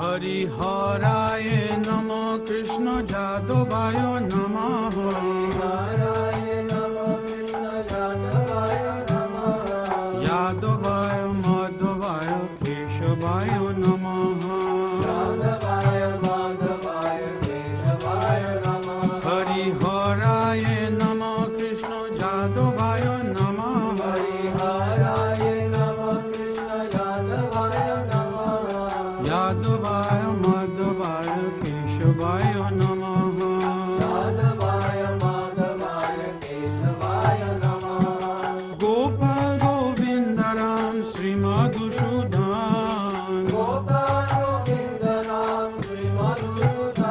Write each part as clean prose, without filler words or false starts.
हरिहराय नमः कृष्ण जादवाय नमः हरिहराय नमः कृष्ण जादवाय नमः यादवाय माधवाय केशवाय नमः यादवाय माधवाय केशवाय नमः हरिहराय नमः कृष्ण जादवाय नमः हरिहराय नमः कृष्ण जादवाय नमः यादवाय माधवाय केशवाय नमः यादवाय माधवाय केशवाय नमः गोपाल गोविंद राम श्रीमधुसूदन गोपाल गोविंद राम श्रीमधुसूदन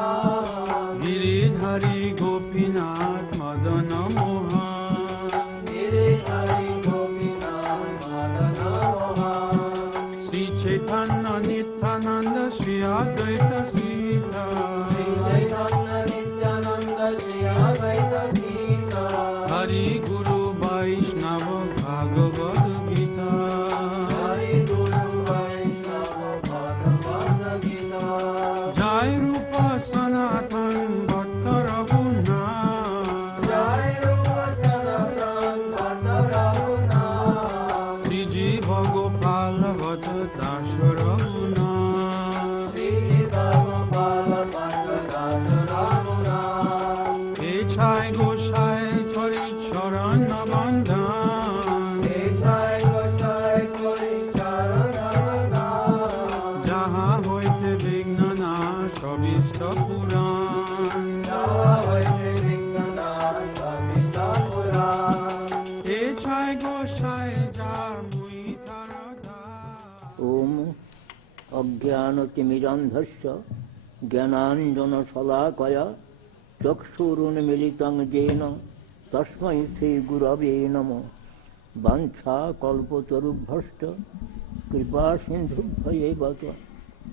गिरिधरी गोपीनाथ मदन मोहन गिरिधरी गोपीनाथ मदन मोहन श्री चैतन्य नित्यानंद श्री अद्वैत सीता श्री चैतन्य नित्यानंद श्री अद्वैत सीता हरि गुरु वैष्णव भागवत गीता हरि गुरु वैष्णव भागवत गीता जय रूप सनातन भक्त रघुनाथ जय रूप सनातन भक्त रघुनाथ श्री जीव गोपाल भट्ट दास रघुनाथ श्री जीव गोपाल भट्ट दास रघुनाथ हे छाय गोसाई हरि चरण बंधन हे छाय गोसाई हरि चरण बंधन जहाँ होइते विघ्न नाश अभीष्ट पुराण जहाँ होइते विघ्न नाश अभीष्ट पुराण हे छाय गोसाई जार मुई तारदा ओम अज्ञानतिमिरान्धस्य ज्ञानाञ्जनशलाकया चक्षुरुन्मीलितं येन तस्मै श्रीगुरवे नमः वाञ्छाकल्पतरुभ्यश्च कृपासिन्धुभ्येव च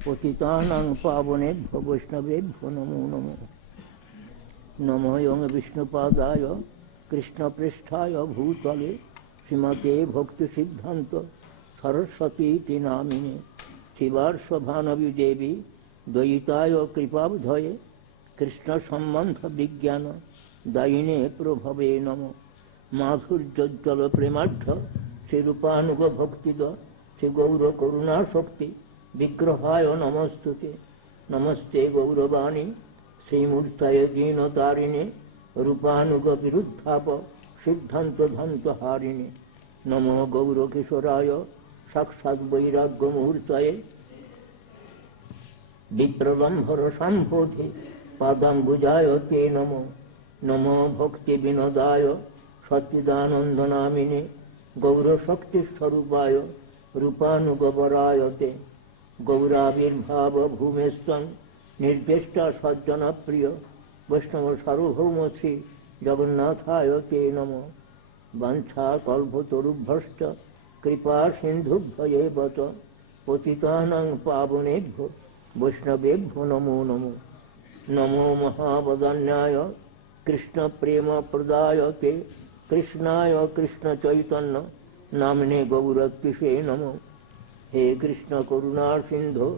पतितानां पावनेभ्यो वैष्णवेभ्यो नमो नमः नमो यं विष्णुपादाय कृष्णपृष्ठाय भूतले श्रीमते भक्तिसिद्धान्त सरस्वतीति नामिने शिवार्षभानवी देवी द्वैताय कृपाब्धये कृष्ण सम्बन्ध विज्ञान दायिने प्रभवे नमो माधुर्योज्ज्वल प्रेमाढ्य श्री रूपानुग भक्तिद श्री गौर करुणा शक्ति विग्रहाय नमस्तुते नमस्ते गौरवाणी श्रीमूर्तये दीनतारिणे रूपानुग विरुद्धाप सिद्धान्त धन्त हारिणे नमो गौर किशोराय साक्षात् वैराग्य मुहूर्तये विप्रलम्भर सम्पोधि पादाम्बुजाय ते नमो नमो भक्ति विनोदाय सच्चिदानंद नामिने गौरशक्ति स्वरूपाय रूपानुगवराय ते गौराविर्भाव भूमेस्तं निर्देष्टा सज्जन प्रिय वैष्णव सार्वभौम श्री जगन्नाथाय ते नमो वाञ्छा कल्पतरुभ्यश्च कृपा सिन्धुभ्येव च पतितानां पावनेभ्यो वैष्णवेभ्यो नमो नमो नमो महावदान्याय कृष्ण प्रेम प्रदाय ते कृष्णाय कृष्ण चैतन्य नामने गौरत्तिषे नमो हे कृष्ण करुणा सिंधो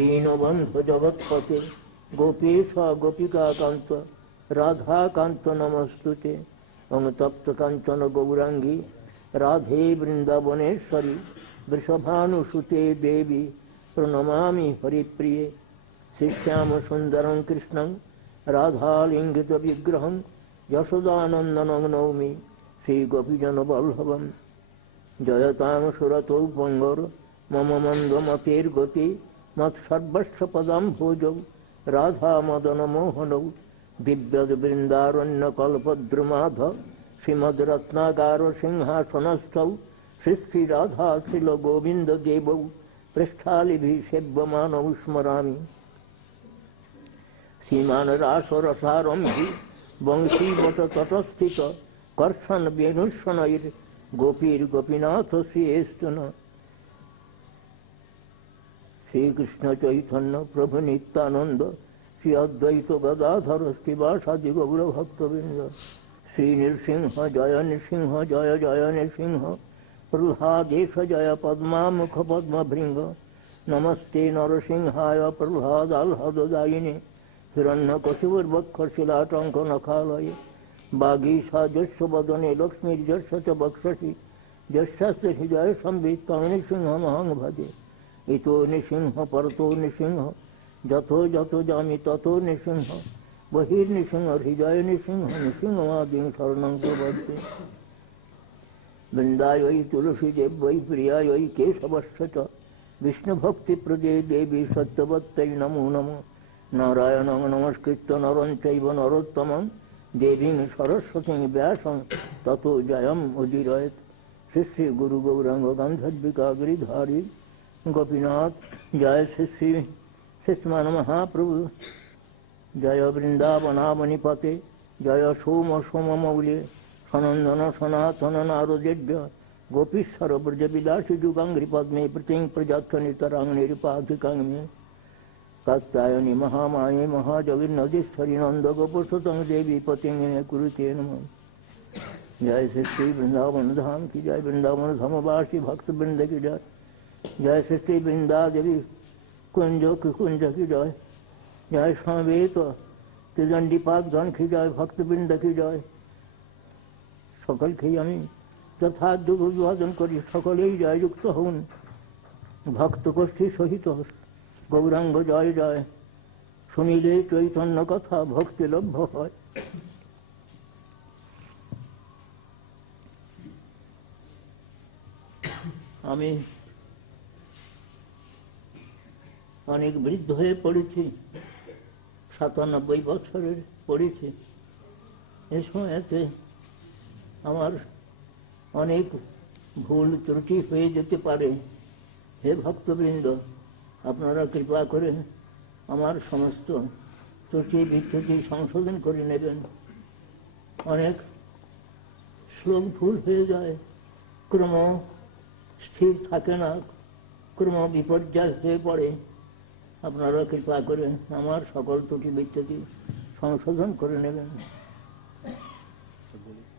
दीनबन्धु जगत्पते गोपेश गोपिका कांत राधा कांत नमस्तुते ओं तप्त कांचन गौरांगी राधे वृंदावनेश्वरी वृषभानुसुते देवी प्रणमामि हरिप्रिये श्रीश्याम सुंदरं कृष्णं राधालिंगित विग्रहं यशोदानंदनं नौमि श्रीगोपीजन वल्लभं जयतां सुरतौ पंगोर मम मंदमतेर्गति मत्सर्वस्व पदाम्भोजौ राधा मदन मोहनौ दिव्यद वृंदारण्य कल्पद्रुमाध श्रीमद्रत्नागार सिंहासनस्थौ श्री श्री राधा श्रील गोविंद देवौ पृष्ठालिभिः सेव्यमानौ स्मरामि सीमान रासरसारम्भि वंशीमत तटस्थित कर्षण वेणुष्वनैर् गोपीर्गोपीनाथ श्रीस्तुन श्री कृष्ण चैतन्य प्रभु नित्यानंद श्री अद्वैत गदाधर श्रीवासादि गौर भक्तवृंद श्री नृसिंह जय जय जय नृसिंह प्रह्लादेश जय पद्मामुख पद्मभृंग नमस्ते नरसिंहाय प्रह्लादाल्हददायिने हिरण्यकशिपुर्वक्षशिलाटङ्कनखालये वागीशाजस्य वदने लक्ष्मीर्यस्य च वक्षसि यस्यास्य हृदये संवित् तं नृसिंहमहं भजे। इतो नृसिंह परतो नृसिंह जतो जतो जामि ततो नृसिंह बहिर्नृसिंह हृदय नृसिंह नृसिंहमादिं शरणं प्रपद्ये। वृन्दायै तुलसी देव्यै प्रियायै केशवस्य च विष्णुभक्तिप्रदे देवी सत्यवत्यै नमो नमः। नारायणं नमस्कृत्य नरं चैव नरोत्तमं देवीं सरस्वतीं व्यासं ततो जयम् उदीरयेत्। श्री श्री गुरु गौरांग गंधर्विका गिरिधारी गोपीनाथ जय श्री श्री शिष्मान महाप्रभु जय वृंदावनावनिपते जय सोम सोम मौले सनंदन सनातन नारदेभ्य गोपीश्वर ब्रज विलासी जुगांग्रि पद्मे प्रतिं प्रजाक्ष नितरांग निरुपाधिकांग में कात्यायनी महामाये महाजगन्नदीश्वरी नंद गोपसुतं देवी पतिंग कुरुते नमः। जय श्री श्री वृंदावन धाम की जय, वृंदावन धामवासी भक्त वृंद की जय, जय श्री श्री वृंदा देवी कुंज की जय, जय समवेत त्रिदंडीपाद गण की जय, भक्त वृंद की जय। सकल की আমি যথার্থ অভিবাদন করি, সকলেই জয় যুক্ত হন ভক্ত গোষ্ঠী সহিত গৌরাঙ্গ জয় জয়। শুনিলে চৈতন্য কথা ভক্তি লভ্য হয়। আমি অনেক বৃদ্ধ হয়ে পড়েছি, 97 বছরের পড়েছি। এই সময়তে আমার অনেক ভুল ত্রুটি হয়ে যেতে পারে। হে ভক্তবৃন্দ, আপনারা কৃপা করে আমার সমস্ত ত্রুটি বিচ্যুতি সংশোধন করে নেবেন। অনেক শ্লোক ভুল হয়ে যায়, ক্রম স্থির থাকে না, ক্রম বিপর্যয় হয়ে পড়ে। আপনারা কৃপা করে আমার সকল ত্রুটি বিচ্যুতি সংশোধন করে নেবেন।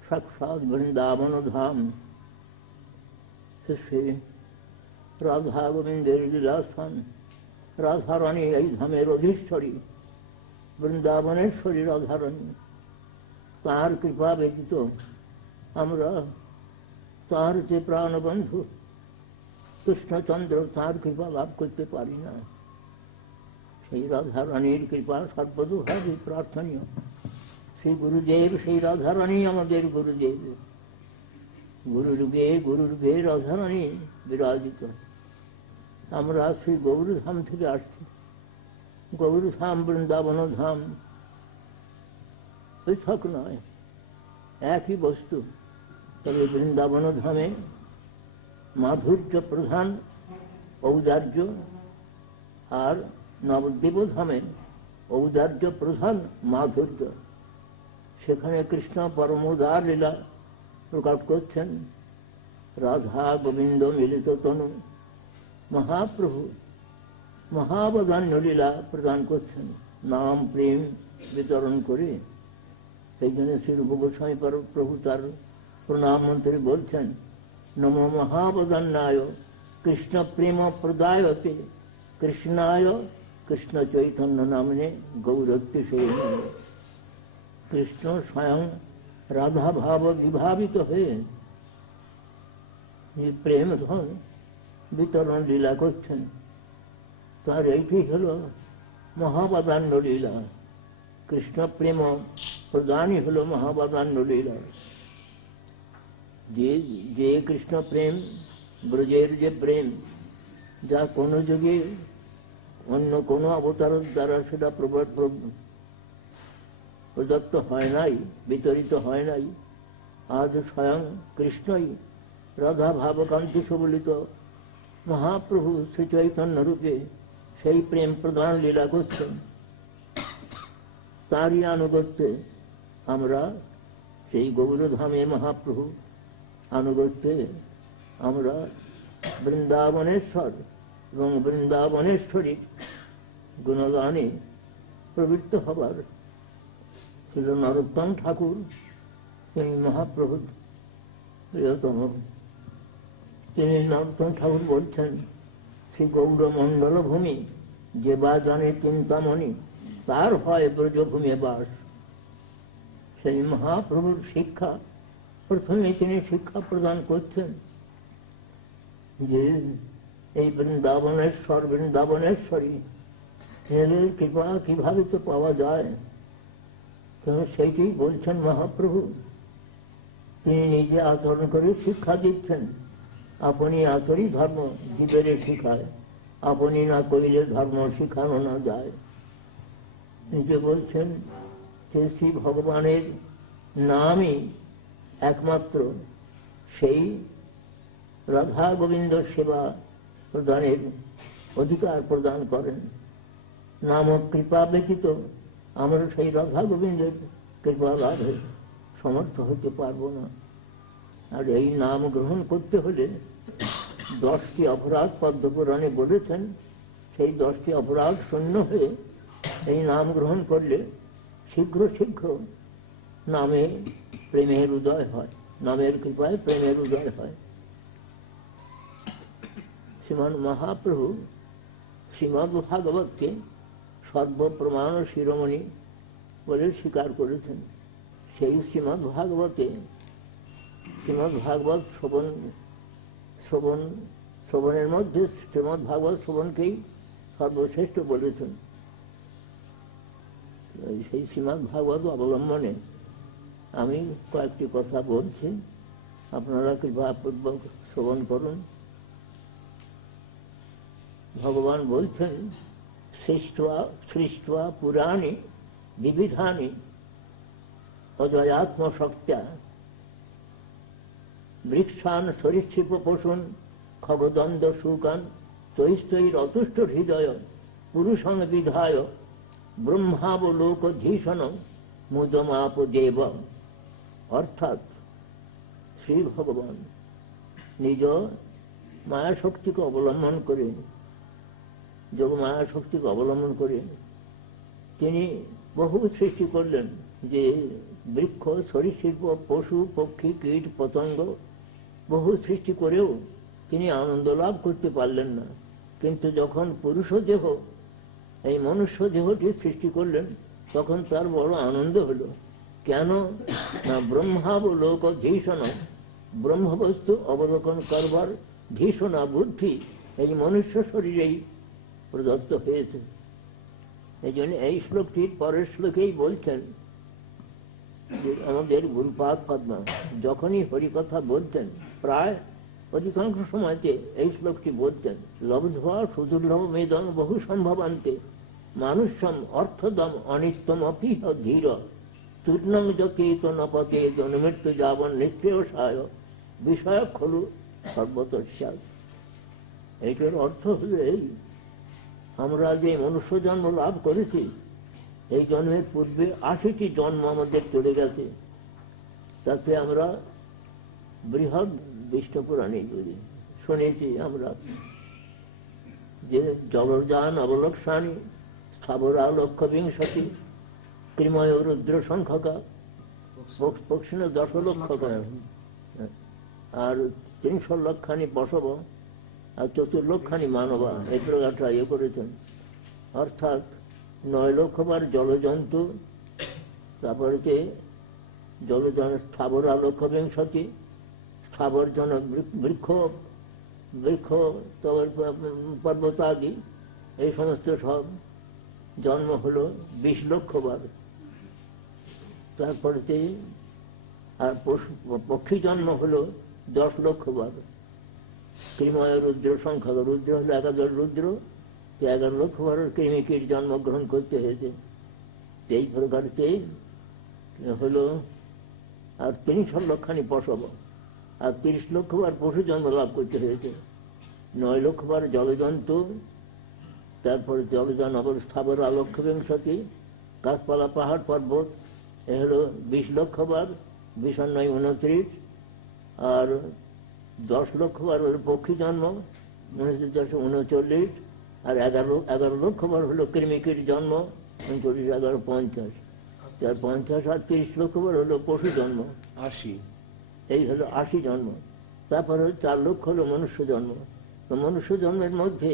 সাক্ষাৎ বৃন্দাবন ধাম শ্রী রাধা গোবিন্দের লীলাস্থান। রাধারানী এই ধামের অধীশ্বরী, বৃন্দাবনেশ্বরী রাধারানী। তাঁর কৃপা ব্যতীত আমরা তাঁর যে প্রাণবন্ধু কৃষ্ণচন্দ্র, তাঁর কৃপা লাভ করতে পারি না। সেই রাধারানীর কৃপা সর্বদুভাবে প্রার্থনীয়। সেই গুরুদেব, সেই রাধারানী আমাদের গুরুদেব। গুরুরূপে রাধারানী বিরাজিত। আমরা সেই গৌরধাম থেকে আসছি। গৌরধাম বৃন্দাবন ধাম পৃথক নয়, একই বস্তু। তবে বৃন্দাবন ধামে মাধুর্য প্রধান ঔদার্য, আর নবদ্বীপ ধামে ঔদার্য প্রধান মাধুর্য। সেখানে কৃষ্ণ পরমোদার লীলা প্রকাশ করছেন। রাধা গোবিন্দ মিলিত তনু, মহাপ্রভু মহাবদান্য লীলা প্রদান করছেন, নাম প্রেম বিতরণ করে। সেই জন্য শ্রী রূপ গোস্বামী প্রভু তার প্রণাম মন্ত্রে বলছেন, নম মহাবদান্যায় কৃষ্ণ প্রেম প্রদায়তে কৃষ্ণায় কৃষ্ণ চৈতন্য নামনে গৌরত্তি সেই। কৃষ্ণ স্বয়ং রাধা ভাব বিভাবিত হয়ে প্রেম ধন বিতরণ লীলা করছেন। তার এইটি হল মহাবদান্য লীলা। কৃষ্ণ প্রেম প্রদানই হল মহাবদান্য লীলা। যে কৃষ্ণ প্রেম, ব্রজের যে প্রেম, যা কোনো যুগে অন্য কোনো অবতারের দ্বারা সেটা প্রদত্ত হয় নাই, বিতরিত হয় নাই। আজ স্বয়ং কৃষ্ণই রাধা ভাবকান্তি সুবলিত মহাপ্রভু শ্রী চৈতন্য রূপে সেই প্রেম প্রদান লীলা করছেন। তারই আনুগত্যে আমরা সেই গৌরধামে মহাপ্রভু আনুগত্যে আমরা বৃন্দাবনেশ্বর এবং বৃন্দাবনেশ্বরী গুণগানে প্রবৃত্ত হবার। ছিল নরোত্তম ঠাকুর, তিনি মহাপ্রভুর প্রিয়তম। তিনি নরোত্তম ঠাকুর বলছেন, শ্রী গৌরমণ্ডল ভূমি, যে বা জানে চিন্তামণি, তার হয় ব্রজভূমে বাস। সেই মহাপ্রভুর শিক্ষা, প্রথমে তিনি শিক্ষা প্রদান করছেন যে এই বৃন্দাবনেশ্বর, বৃন্দাবনেশ্বরী এর কৃপা কিভাবে তো পাওয়া যায়, কিন্তু সেইটি বলছেন মহাপ্রভু। তিনি নিজে আচরণ করে শিক্ষা দিচ্ছেন। আপনি আচরি ধর্ম জীবের শিখায়, আপনি না করিলে ধর্ম শিখানো না যায়। নিজে বলছেন যে শ্রী ভগবানের নামই একমাত্র সেই রাধা গোবিন্দ সেবা প্রদানের অধিকার প্রদান করেন। নাম ও কৃপা ব্যতীত আমরা সেই রাধা গোবিন্দের কৃপা লাভে সমর্থ হতে পারব না। আর এই নাম গ্রহণ করতে হলে 10টি অপরাধ পদ্মপুরাণে বলেছেন, সেই 10টি অপরাধ শূন্য হয়ে এই নাম গ্রহণ করলে শীঘ্র শীঘ্র নামে প্রেমের উদয় হয়, নামের কৃপায় প্রেমের উদয় হয়। শ্রীমান মহাপ্রভু শ্রীমদ্ ভাগবতকে সর্বপ্রমাণ শিরোমণি বলে স্বীকার করেছেন। সেই শ্রীমদ্ ভাগবতে, শ্রীমদ্ ভাগবত শ্রবণের মধ্যে শ্রীমদ্ ভাগবত শ্রবণকেই সর্বশ্রেষ্ঠ বলেছেন। সেই শ্রীমদ্ ভাগবত অবলম্বনে আমি কয়েকটি কথা বলছি, আপনারা কৃপাপূর্বক শ্রবণ করুন। ভগবান বলছেন, সৃষ্টা পুরাণি বিবিধানি অজয়াত্মশক্ত্যা বৃক্ষান সরীসৃপ পশুন খগদন্দ শুকান তৈস্তৈরতুষ্ট হৃদয় পুরুষং বিধায় ব্রহ্মাবলোকধীশন মুদমাপ দেব। অর্থাৎ শ্রী ভগবান নিজ মায়াশক্তিকে অবলম্বন করে, যোগ মায়াশক্তিকে অবলম্বন করে তিনি বহু সৃষ্টি করলেন। যে বৃক্ষ, সরীসৃপ, পশু, পক্ষী, কীট, পতঙ্গ বহু সৃষ্টি করেও তিনি আনন্দ লাভ করতে পারলেন না। কিন্তু যখন পুরুষ দেহ, এই মনুষ্য দেহটি সৃষ্টি করলেন, তখন তার বড় আনন্দ হল। কেন না ব্রহ্মাবলোক ধীষণ, ব্রহ্মবস্তু অবলোকন করবার ধীষণা বুদ্ধি এই মনুষ্য শরীরেই প্রদত্ত হয়েছে। এই জন্য এই শ্লোকটির পরের শ্লোকেই বলছেন যে আমাদের গুরুপাদ পদ্মা যখনই হরিকথা বলতেন, প্রায় অধিকাংশ সময়তে এই শ্লোকটি বলতেন, লব্ধ্বা সুদুর্লভ মেদন বহু সম্ভবান্তে মানুষম অর্থদম অনিত্যম অপিহ ধীর তূর্ণং যকেত নপতে জনমৃত্যু যাবন নিঃশ্রেয়সায় বিষয় খলু সর্বতস্যাৎ। এইটার অর্থ হল এই, আমরা যে মনুষ্য জন্ম লাভ করেছি, এই জন্মের পূর্বে 80টি জন্ম আমাদের চলে গেছে। তাতে আমরা বৃহৎ বিষ্ণুপুরাণে যদি শুনেছি আমরা যে জগর্জান অবলক্ষানি স্থাবরা লক্ষ বিংশতি ত্রিময় রুদ্র সংখ্যকা পক্ষিণ 10 লক্ষ, আর 300 লক্ষানি পশব আর 4 লক্ষানি মানবা, এই প্রকারটা ইয়ে করেছেন। অর্থাৎ 9 লক্ষবার জলজন্তু, তারপরে যে জলজন স্থাবরা লক্ষ বিংশতি, স্থাবর জন বৃক্ষ, পর্বতাদি, এই সমস্ত সব জন্ম হল 20 লক্ষবার। তারপরে আর পক্ষী জন্ম হল 10 লক্ষবার। ত্রিময় রুদ্র সংখ্যা, রুদ্র হল 11 রুদ্র, 11 লক্ষবার কৃমিকীট জন্মগ্রহণ করতে হয়েছে। এই প্রকারকে হল আর 300 লক্ষানি পশব, আর 30 লক্ষবার পশু জন্ম লাভ করতে হয়েছে। 9 লক্ষবার জলজন্তু, তারপরে জলজন অবস্থাবর লক্ষ বিংশতি, গাছপালা পাহাড় পর্বত, এ হল 20 লক্ষবার, 20 আর 9 29, আর 10 লক্ষবার হল পক্ষী জন্ম, 39, আর 11 লক্ষবার হল কৃমিকীট জন্ম, 39, 11, 50, 50 আর 30 লক্ষবার হল পশু জন্ম, 80। এই হলো 80 জন্ম। তারপরে 4 লক্ষ হলো মনুষ্য জন্ম। তো মনুষ্য জন্মের মধ্যে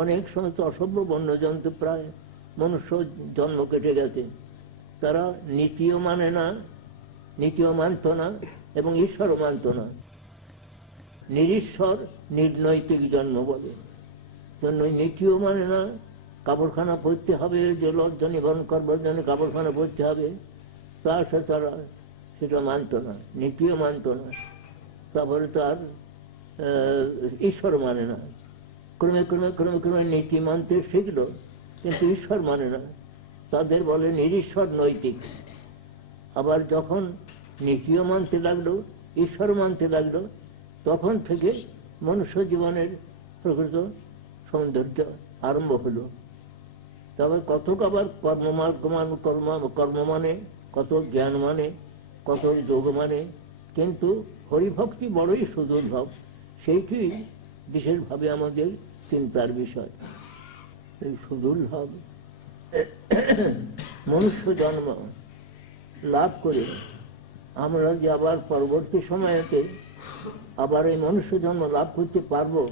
অনেক সমস্ত অসভ্য বন্যজন্তু প্রায় মনুষ্য জন্ম কেটে গেছে, তারা নীতিও মানে না, নীতিও মানত না এবং ঈশ্বরও মানত না। নিরীশ্বর নির্নৈতিক জন্ম বলে। জন্য নীতিও মানে না, কাপড়খানা পরতে হবে, যে লজ্জা নিবারণ করবার জন্য কাপড়খানা পরতে হবে, তা তারা সেটা মানত না, নীতিও মানত না। তারপরে তার ঈশ্বর মানে না। ক্রমে ক্রমে ক্রমে ক্রমে নীতি মানতে শিখল, কিন্তু ঈশ্বর মানে না, তাদের বলে নিরীশ্বর নৈতিক। আবার যখন নীতিও মানতে লাগলো, ঈশ্বর মানতে লাগলো, তখন থেকে মনুষ্য জীবনের প্রকৃত সৌন্দর্য আরম্ভ হল। তবে কতক আবার কর্ম মানে, কত জ্ঞান মানে, কত যোগ মানে, কিন্তু হরিভক্তি বড়ই সুদুর্লভ, সেইটি বিশেষভাবে আমাদের চিন্তার বিষয়। এই সুদুর্লভ মনুষ্য জন্ম লাভ করে আমরা যে আবার পরবর্তী সময়েতে আবার এই মনুষ্য জন্ম লাভ করতে পারবো,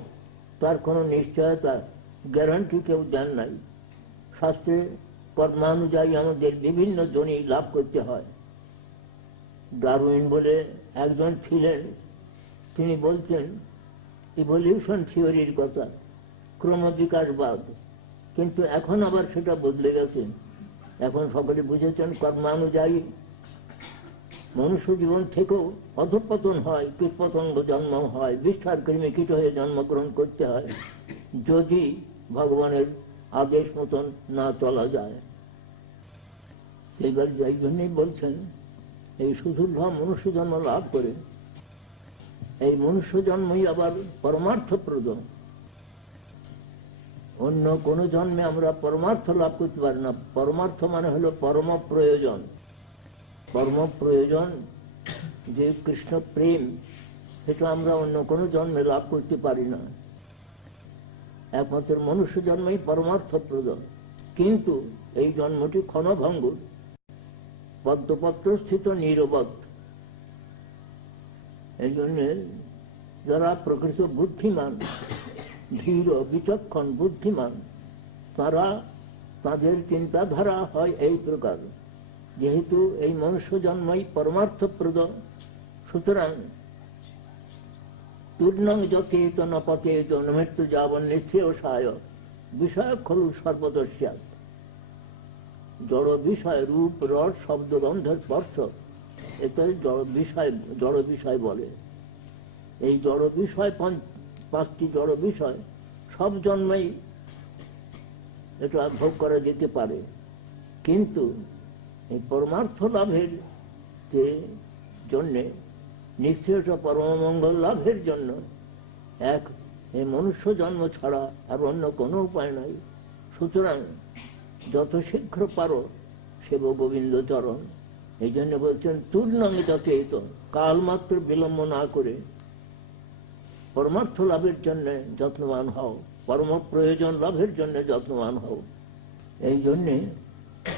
তার কোনো নিশ্চয়তা, গ্যারান্টি কেউ দেন নাই। শাস্ত্রে কর্মানুযায়ী আমাদের বিভিন্ন জনি লাভ করতে হয়। ডারউইন বলে একজন ছিলেন, তিনি বলতেন ইভলিউশন থিওরির কথা, ক্রমবিকাশবাদ, কিন্তু এখন আবার সেটা বদলে গেছে। এখন সকলে বুঝেছেন কর্মানুযায়ী মনুষ্য জীবন থেকেও অধঃপতন হয়, কীটপতঙ্গ জন্ম হয়, বিষ্ঠার কৃমি কীট হয়ে জন্মগ্রহণ করতে হয়, যদি ভগবানের আদেশ মতন না চলা যায়। এবার যাই জন্যই বলছেন এই সুদুর্লভ মনুষ্য জন্ম লাভ করে, এই মনুষ্য জন্মই আবার পরমার্থপ্রদ। অন্য কোন জন্মে আমরা পরমার্থ লাভ করতে পারি না। পরমার্থ মানে হলো পরম প্রয়োজন। পরম প্রয়োজন যে কৃষ্ণ প্রেম, সেটা আমরা অন্য কোনো জন্মে লাভ করতে পারি না। একমাত্র মনুষ্য জন্মই পরমার্থপ্রদ। কিন্তু এই জন্মটি ক্ষণভঙ্গুর, পদ্মপত্র স্থিত নিরবধ। এই জন্য যারা প্রকৃত বুদ্ধিমান, ধীর বিচক্ষণ বুদ্ধিমান, তারা তাদের চিন্তাধারা হয় এই প্রকার, যেহেতু এই মনুষ্য জন্মই পরমার্থপ্রদ, সুতরাং তূর্ণং যতেত ন পতেত মৃত্যু যাবন নিঃশ্রেয়সায় বিষয় খলু সর্বদস্যাৎ। জড় বিষয় রূপ রস শব্দ গন্ধ স্পর্শ, এটাই জড় বিষয় বলে। এই জড় বিষয়, পাঁচটি জড় বিষয় সব জন্মেই এটা ভোগ করা যেতে পারে, কিন্তু এই পরমার্থ লাভের যে জন্যে, নিশ্চয় পরমমঙ্গল লাভের জন্য এই মনুষ্য জন্ম ছাড়া আর অন্য কোনো উপায় নাই। সুতরাং যত শীঘ্র পারো সেব গোবিন্দ চরণ। এই জন্য বলছেন তূর্ণং যতেত, কাল মাত্র বিলম্ব না করে পরমার্থ লাভের জন্য যত্নবান হও, পরম প্রয়োজন লাভের জন্য যত্নবান হও। এই জন্যে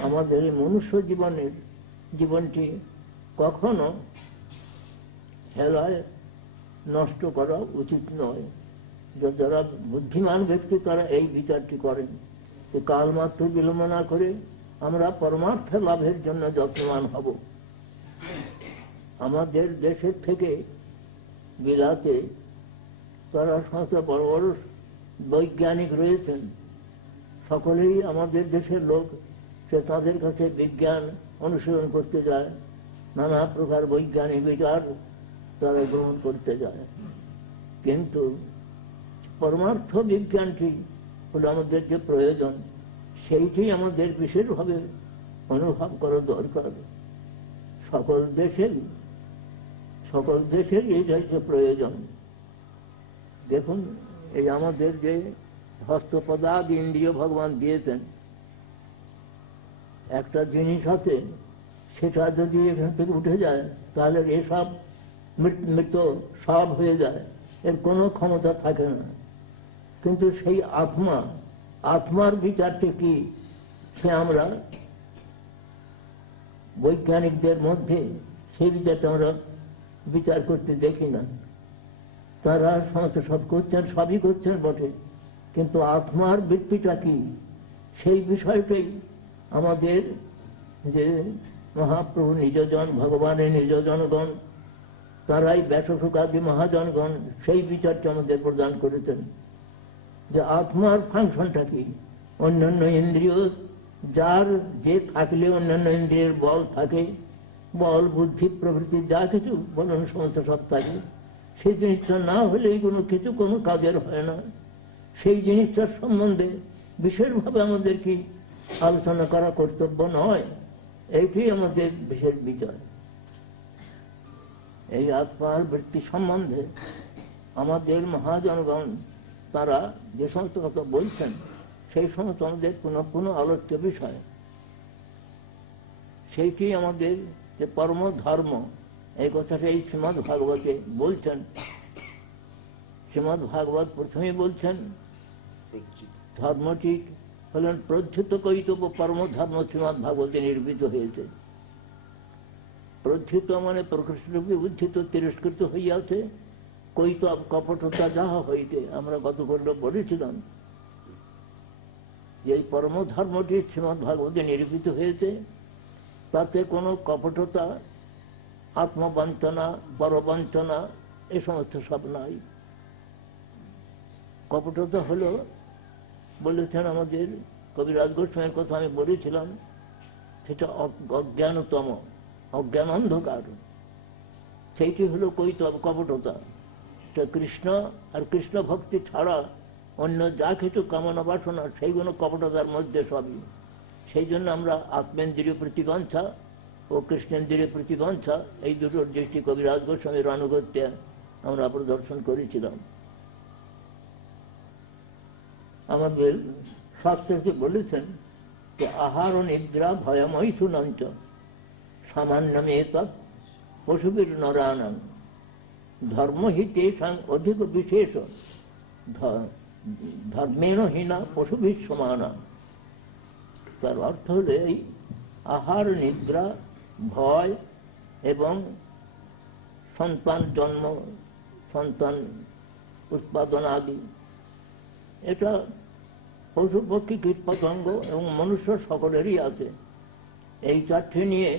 আমাদের মনুষ্য জীবনটি কখনো হেলায় নষ্ট করা উচিত নয়। যারা বুদ্ধিমান ব্যক্তি তারা এই বিচারটি করেন যে কাল মাত্র বিলম্ব না করে আমরা পরমার্থ লাভের জন্য যত্নবান হব। আমাদের দেশের থেকে বিলাতে তারা সমস্ত বড় বড় বৈজ্ঞানিক রয়েছেন, সকলেই আমাদের দেশের লোক, সে তাদের কাছে বিজ্ঞান অনুসরণ করতে যায়, নানা প্রকার বৈজ্ঞানিক বিচার তারা গ্রহণ করতে যায়। কিন্তু পরমার্থ বিজ্ঞানটি হলো আমাদের যে প্রয়োজন, সেইটি আমাদের বিশেষভাবে অনুভব করা দরকার। সকল দেশের এইটাই যে প্রয়োজন। দেখুন, এই আমাদের যে হস্তপদাদ ইন্দ্রিয় ভগবান দিয়েছেন, একটা জিনিস আছে, সেটা যদি এখান থেকে উঠে যায় তাহলে এসব মৃত সব হয়ে যায়, এর কোনো ক্ষমতা থাকে না। কিন্তু সেই আত্মার বিচারটি কি, সে আমরা বৈজ্ঞানিকদের মধ্যে সেই বিচারটা আমরা বিচার করতে দেখি না। তারা সমস্ত সব করছেন, সবই করছেন বটে, কিন্তু আত্মার বৃত্তিটা কি সেই বিষয়টাই আমাদের যে মহাপ্রভু নিজজন, ভগবানের নিজজনগণ, তারাই ব্যাসসুকাদি মহাজনগণ সেই বিচারটা আমাদের প্রদান করেছেন যে আত্মার ফাংশনটা কি। অন্যান্য ইন্দ্রিয় যার যে থাকলে অন্যান্য ইন্দ্রিয়ের বল থাকে, বল বুদ্ধি প্রভৃতি যা কিছু বলুন সমস্ত সব থাকে, সেই জিনিসটা না হলে কোনো কিছু কোনো কাজের হয় না। সেই জিনিসটার সম্বন্ধে বিশেষভাবে আমাদের কি আলোচনা করা কর্তব্য নয়? এইটাই আমাদের বিশেষ বিচার। এই আত্মার বৃত্তি সম্বন্ধে আমাদের মহাজনগণ তারা যে সমস্ত কথা বলছেন সেই সমস্ত আমাদের পুনঃ পুনঃ আলোচ্য বিষয়। সেইটি আমাদের যে পরম ধর্ম, এই কথাটা এই শ্রীমদ্ ভাগবতে বলছেন। শ্রীমদ্ ভাগবত প্রথমেই বলছেন ধর্মটি হলেন প্রধ্যুত কৈতব পরম ধর্ম শ্রীমদ্ ভাগবতে নির্মিত হয়েছে। প্রধ্যুত মানে প্রকৃষ্টরূপে উদ্ধৃত তিরস্কৃত হইয়াছে, কৈতব কপটতা যাহা হইতে। আমরা গত করলে বলেছিলাম যে এই পরম ধর্মটি শ্রীমদ্ ভাগবতে নির্মিত হয়েছে, তাতে কোনো কপটতা, আত্মবঞ্চনা, পরবঞ্চনা এ সমস্ত সব নাই। কপটতা হলো, বলেছেন আমাদের কবিরাজ গোস্বামীর কথা আমি বলেছিলাম, সেটা অজ্ঞানতম, অজ্ঞান অন্ধকার, সেইটি হলো কৈতব কপটতা। কৃষ্ণ আর কৃষ্ণ ভক্তি ছাড়া অন্য যা কিছু কামনা বাসনা সেইগুলো কপটতার মধ্যে সবই। সেই জন্য আমরা আত্মেন্দ্রিয় প্রতিবঞ্ছা ও কৃষ্ণেন্দ্রিয় প্রতিবঞ্ছা এই দুটোর দৃষ্টি কবিরাজ গোস্বামীর আনুগত্যে আমরা প্রদর্শন করেছিলাম। আমাদের শাস্ত্রকে বলেছেন যে আহার ও নিদ্রা ভয়মৈথুনঞ্চ সামান্যমেতৎ পশুবীর নরানাং ধর্মহি তেষাং অধিক বিশেষ ধর্মেণ হীনা পশুবীর সমানা। তার অর্থ হল এই আহার, নিদ্রা, ভয় এবং সন্তান জন্ম, সন্তান উৎপাদন আদি, এটা পশু পক্ষী কীট পতঙ্গ এবং মনুষ্য সকলেরই আছে। এই চারটি নিয়ে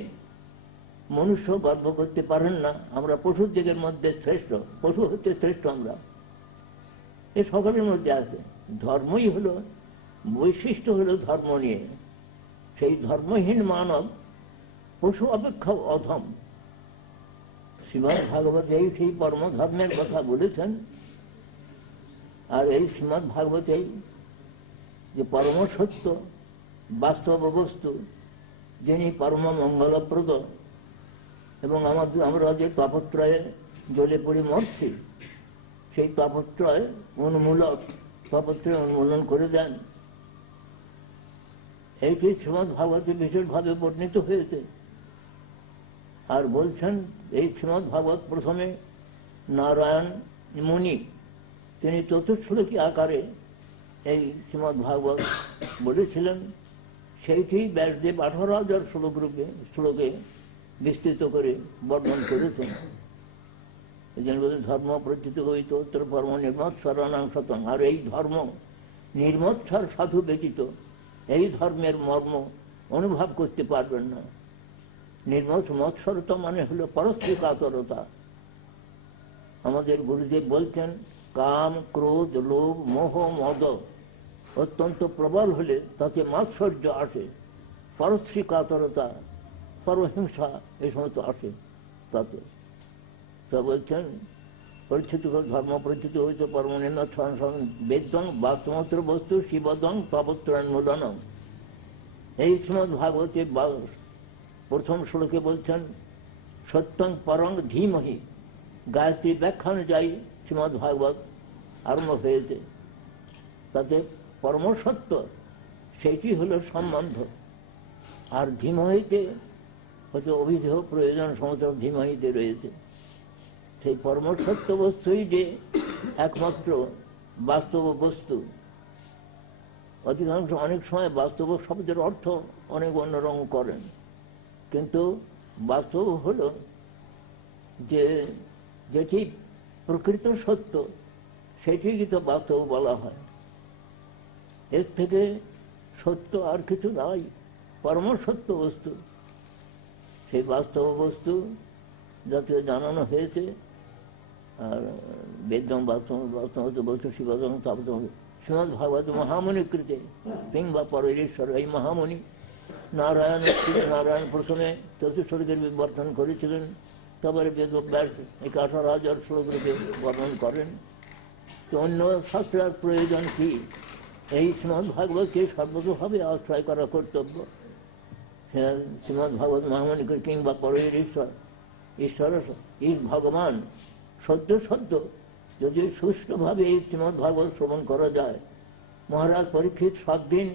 মনুষ্য গর্ব করতে পারেন না আমরা পশুর দিকের মধ্যে শ্রেষ্ঠ, পশু হচ্ছে শ্রেষ্ঠ আমরা, এ সকলের মধ্যে আছে। ধর্মই হলো বৈশিষ্ট্য, হলো ধর্ম নিয়ে। সেই ধর্মহীন মানব পশু অপেক্ষা অধম। শ্রীমদ্ ভাগবত এই সেই পরম ধর্মের কথা বলেছেন। আর এই শ্রীমদ্ ভাগবতেই যে পরম সত্য বাস্তব বস্তু, যিনি পরম মঙ্গলপ্রদ, এবং আমরা যে তাপত্রয়ে জ্বলে পড়ে মরছি, সেই তাপত্রয় উন্মূলক, তাপত্রয় উন্মূলন করে দেন, এইটি শ্রীমদ্ ভাগবতে বিশেষভাবে বর্ণিত হয়েছে। আর বলছেন এই শ্রীমদ্ ভাগবত প্রথমে নারায়ণ মুনি তিনি চতুর্শ্লোকী আকারে এই শ্রীমদ্ ভাগবত বলেছিলেন। সেইটি ব্যাসদেব 18,000 শ্লোকে বিস্তৃত করে বর্ণন করেছেন। এই জন্য ধর্ম প্রচিত হইত উত্তর পরম নির্মৎসরণাং শতং। আর এই ধর্ম নির্মৎসর সাধু ব্যতীত এই ধর্মের মর্ম অনুভব করতে পারবেন না। মৎসরতা মানে হল পরশ্রীকাতরতা। আমাদের গুরুদেব বলছেন কাম, ক্রোধ, লোভ, মোহ, মদ অত্যন্ত প্রবল হলে তাতে মাৎসর্য আসে, পরশ্রীকাতরতা, পরহিংসা এই সমস্ত আসে তাতে। তা বলছেন পরিচিত ধর্ম পরিচিত হইতে পরমনিম্ন বেদং বাস্তমাত্র বস্তু শিবদং তপত্রান্মূলনং। এই শ্রীমদ্ ভাগবতে প্রথম শ্লোকে বলছেন সত্যং পরং ধীমহি। গায়ত্রী ব্যাখ্যা অনুযায়ী শ্রীমদ্ ভাগবত আরম্ভ হয়েছে। তাতে পরম সত্য সেইটি হল সম্বন্ধ। আর ধীমহিতে হয়তো অভিধেয় প্রয়োজন সমস্ত ধীমহিতে রয়েছে। সেই পরম সত্য বস্তুই যে একমাত্র বাস্তব বস্তু। অধিকাংশ অনেক সময় বাস্তব শব্দের অর্থ অনেক অন্যরকম করেন, কিন্তু বাস্তব হল যে যেটি প্রকৃত সত্য, সেটিকে তো বাস্তব বলা হয়। এর থেকে সত্য আর কিছু নাই, পরম সত্য বস্তু। সেই বাস্তব বস্তু যাতে জানানো হয়েছে। আর বেদম বাস্তব বস্তু শিবদম তাপদম শ্রীমদ ভাগবত মহামণি কৃতে কিংবা পরেশ্বর। এই মহামণি নারায়ণ প্রথমে চতুর্স্বর্গের বিবর্তন করেছিলেন, তারপরে বেদব্যাস 11,000 শ্লোক রূপে বর্ণন করেন। তো অন্য শাস্ত্রের প্রয়োজন কি? এই শ্রীমদ ভাগবতকে সর্বতভাবে আশ্রয় করা কর্তব্য। শ্রীমদ ভাগবত মহামণি কিংবা পরের ঈশ্বর, ঈশ্বর ভগবান সত্য সত্য। যদি সুষ্ঠুভাবে এই শ্রীমদ ভাগবত শ্রবণ করা যায়, মহারাজ পরীক্ষিত 7 দিন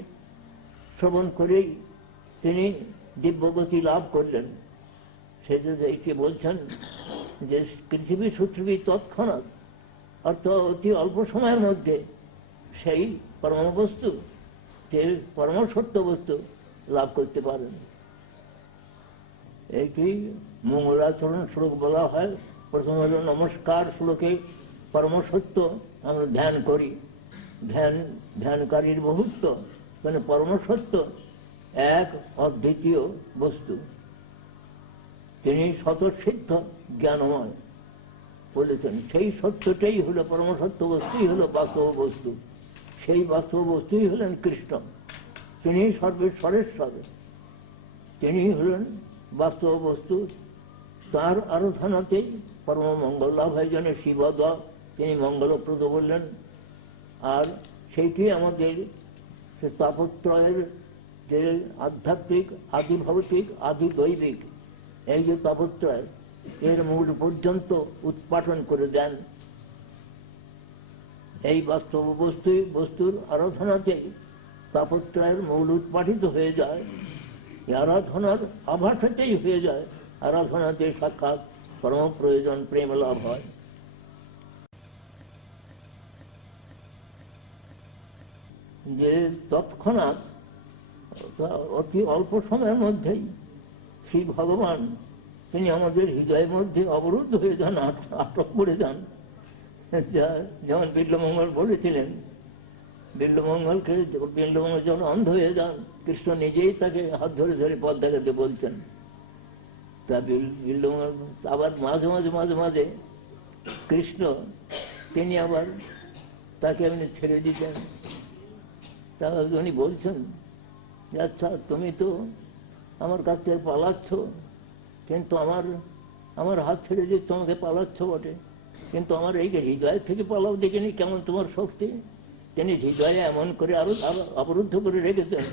শ্রবণ করেই তিনি দিব্যগতি লাভ করলেন। সেটি বলছেন যে পৃথিবী সুপৃথিবী তৎক্ষণাৎ, অর্থাৎ অতি অল্প সময়ের মধ্যে সেই পরমবস্তু, যে পরম সত্য বস্তু লাভ করতে পারেন। এইটি মঙ্গলাচরণ শ্লোক বলা হয়। প্রথম হল নমস্কার শ্লোকে পরম সত্য আমরা ধ্যান করি। ধ্যানকারীর বহুত্ব, মানে পরম সত্য এক অদ্বিতীয় বস্তু, তিনি স্বতঃসিদ্ধ জ্ঞানময় বলেছেন। সেই সত্যটাই হল পরম সত্য বস্তুই হল বাস্তব বস্তু। সেই বাস্তব বস্তুই হলেন কৃষ্ণ। তিনি সর্বেশ্বরেশ্বর, তিনি হলেন বাস্তব বস্তু। তার আরাধনাতেই পরম মঙ্গল লাভ হয়। যেন শিবদ তিনি মঙ্গলপ্রদ বললেন। আর সেইটি আমাদের তাপত্রয়ের যে আধ্যাত্মিক, আদি ভৌতিক, আদি দৈবিক, এই যে তাপত্রয়, এর মূল পর্যন্ত উৎপাটন করে দেন। এই বাস্তব বস্তুর আরাধনাতেই তাপত্রয়ের মূল উৎপাটিত হয়ে যায়। আরাধনার আভাসেতেই হয়ে যায়। আরাধনাতে সাক্ষাৎ পরম প্রয়োজন প্রেম লাভ হয়। যে তৎক্ষণাৎ অতি অল্প সময়ের মধ্যেই শ্রী ভগবান তিনি আমাদের হৃদয়ের মধ্যে অবরুদ্ধ হয়ে যান, আটক করে যান। যেমন বিল্বমঙ্গল বলেছিলেন, বিল্বমঙ্গল যখন অন্ধ হয়ে যান, কৃষ্ণ নিজেই তাকে হাত ধরে ধরে পথ দেখাতে বলছেন। তা বিল্বমঙ্গল আবার মাঝে মাঝে মাঝে মাঝে কৃষ্ণ তিনি আবার তাকে এমনি ছেড়ে দিতেন। তা উনি বলছেন যে আচ্ছা, তুমি তো আমার কাছ থেকে পালাচ্ছ, কিন্তু আমার হাত ছেড়ে দিয়ে তোমাকে পালাচ্ছ বটে, কিন্তু আমার এই হৃদয় থেকে পালাও দেখিনি কেমন তোমার শক্তি। তিনি হৃদয়ে এমন করে আরো অবরুদ্ধ করে রেখেছেন,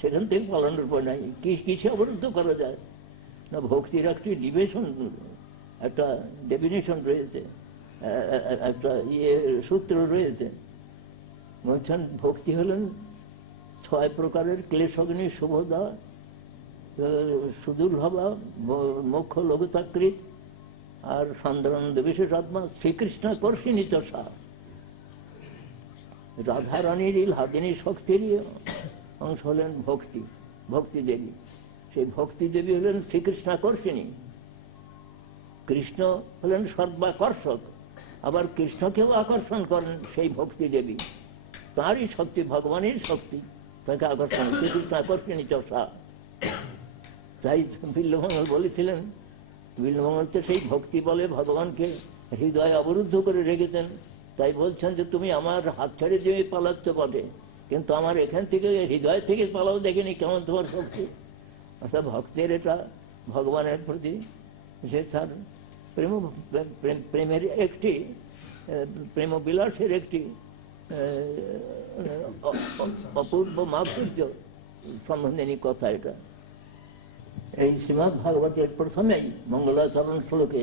সেখান থেকে পালানোর পর নাই। কিসে অবরুদ্ধ করা যায় না? ভক্তির একটি একটা ডেফিনেশন রয়েছে, একটা সূত্র রয়েছে। বলছেন ভক্তি হলেন 6 প্রকারের ক্লেশগ্নি শুভদা, সুদুর্ভবা, মোক্ষ লঘুতাকৃত, আর সান্দ্রানন্দ বিশেষ আত্মা, শ্রীকৃষ্ণাকর্ষিণী চষা। রাধারানীর হাদিনী শক্তির অংশ হলেন ভক্তি দেবী। সেই ভক্তি দেবী হলেন শ্রীকৃষ্ণাকর্ষিণী। কৃষ্ণ হলেন সর্বাকর্ষক, আবার কৃষ্ণকেও আকর্ষণ করেন সেই ভক্তি দেবী। তাঁরই শক্তি, ভগবানের শক্তি তাকে আকর্ষণ, শ্রীকৃষ্ণ আকর্ষণী চষা। তাই বিল্বমঙ্গল বলেছিলেন, বিল্বমঙ্গল তো সেই ভক্তি বলে ভগবানকে হৃদয়ে অবরুদ্ধ করে রেখেছেন। তাই বলছেন যে তুমি আমার হাত ছেড়ে দিয়ে পালাচ্ছ বটে, কিন্তু আমার এখান থেকে হৃদয় থেকে পালাও দেখিনি কেমন তোমার শক্তি। অর্থাৎ ভক্তের এটা ভগবানের প্রতি যে তার প্রেমের একটি প্রেম বিলাসের একটি অপূর্ব মাধুর্য সম্বন্ধে কথা। এটা এই শ্রীমদ্ ভাগবতের প্রথমেই মঙ্গলাচরণ শ্লোকে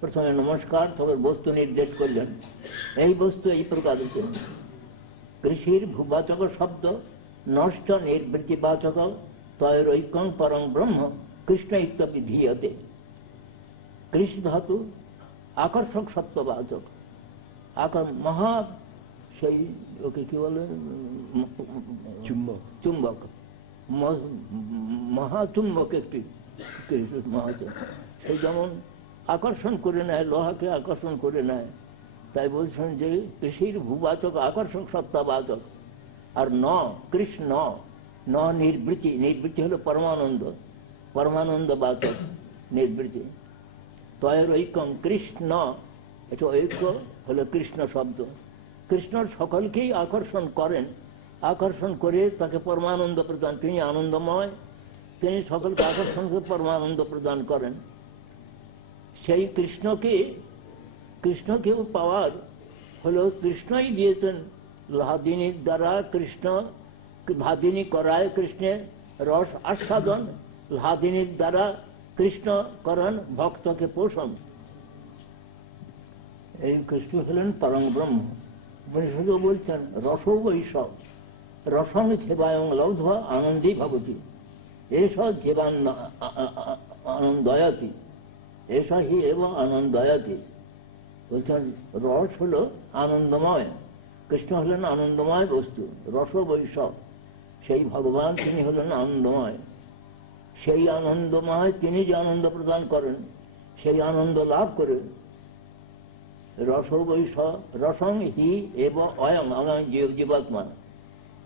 প্রথমে নমস্কার, তবে বস্তু নির্দেশ করলেন। এই বস্তু এই প্রকার, কৃষির ভূবাচক শব্দ নষ্ট নির্বৃত্তিবাচক তৈরৈক্যং পরং ব্রহ্ম কৃষ্ণ ইত্যপি ধীয়তে। কৃষ ধাতু আকর্ষক সত্যবাচক, মহা সেই ওকে কি বলে চুম্বক, মহাচুম্বক একটি সেই যেমন আকর্ষণ করে নেয়, লোহাকে আকর্ষণ করে নেয়, তাই বলছেন যে কৃষির ভূবাচক আকর্ষক সত্তাবাচক, আর ন কৃষ্ণ, ন নির্বৃতি, নির্বৃতি হলো পরমানন্দ, পরমানন্দ বাচক নির্বৃতি। তয়ের ঐক্যম কৃষ্ণ, এটা ঐক্য হলো কৃষ্ণ শব্দ। কৃষ্ণ সকলকেই আকর্ষণ করেন, আকর্ষণ করে তাকে পরমানন্দ প্রদান, তিনি আনন্দময়, তিনি সকলকে আকর্ষণ করে পরমানন্দ প্রদান করেন। সেই কৃষ্ণকেও পাওয়ার হলো কৃষ্ণই দিয়েছেন লাদিনীর দ্বারা। কৃষ্ণ লাদিনী করায় কৃষ্ণের রস আস্বাদন, লাদিনীর দ্বারা কৃষ্ণ করেন ভক্তকে পোষণ। এই কৃষ্ণ হলেন পরম ব্রহ্ম। উপনিষদও বলছেন রসৌ বৈষব রসং সেবায়ং লব্ধ্বা আনন্দী ভবতি, এষ জীবান আনন্দয়াতি, এষা হি এব আনন্দয়াতি। বলছেন রস হল আনন্দময়, কৃষ্ণ হলেন আনন্দময় বস্তু। রস বৈষব, সেই ভগবান তিনি হলেন আনন্দময়। সেই আনন্দময় তিনি যে আনন্দ প্রদান করেন, সেই আনন্দ লাভ করে রস বৈষব রসং হি এব অয়ং, আমার জীবাত্মা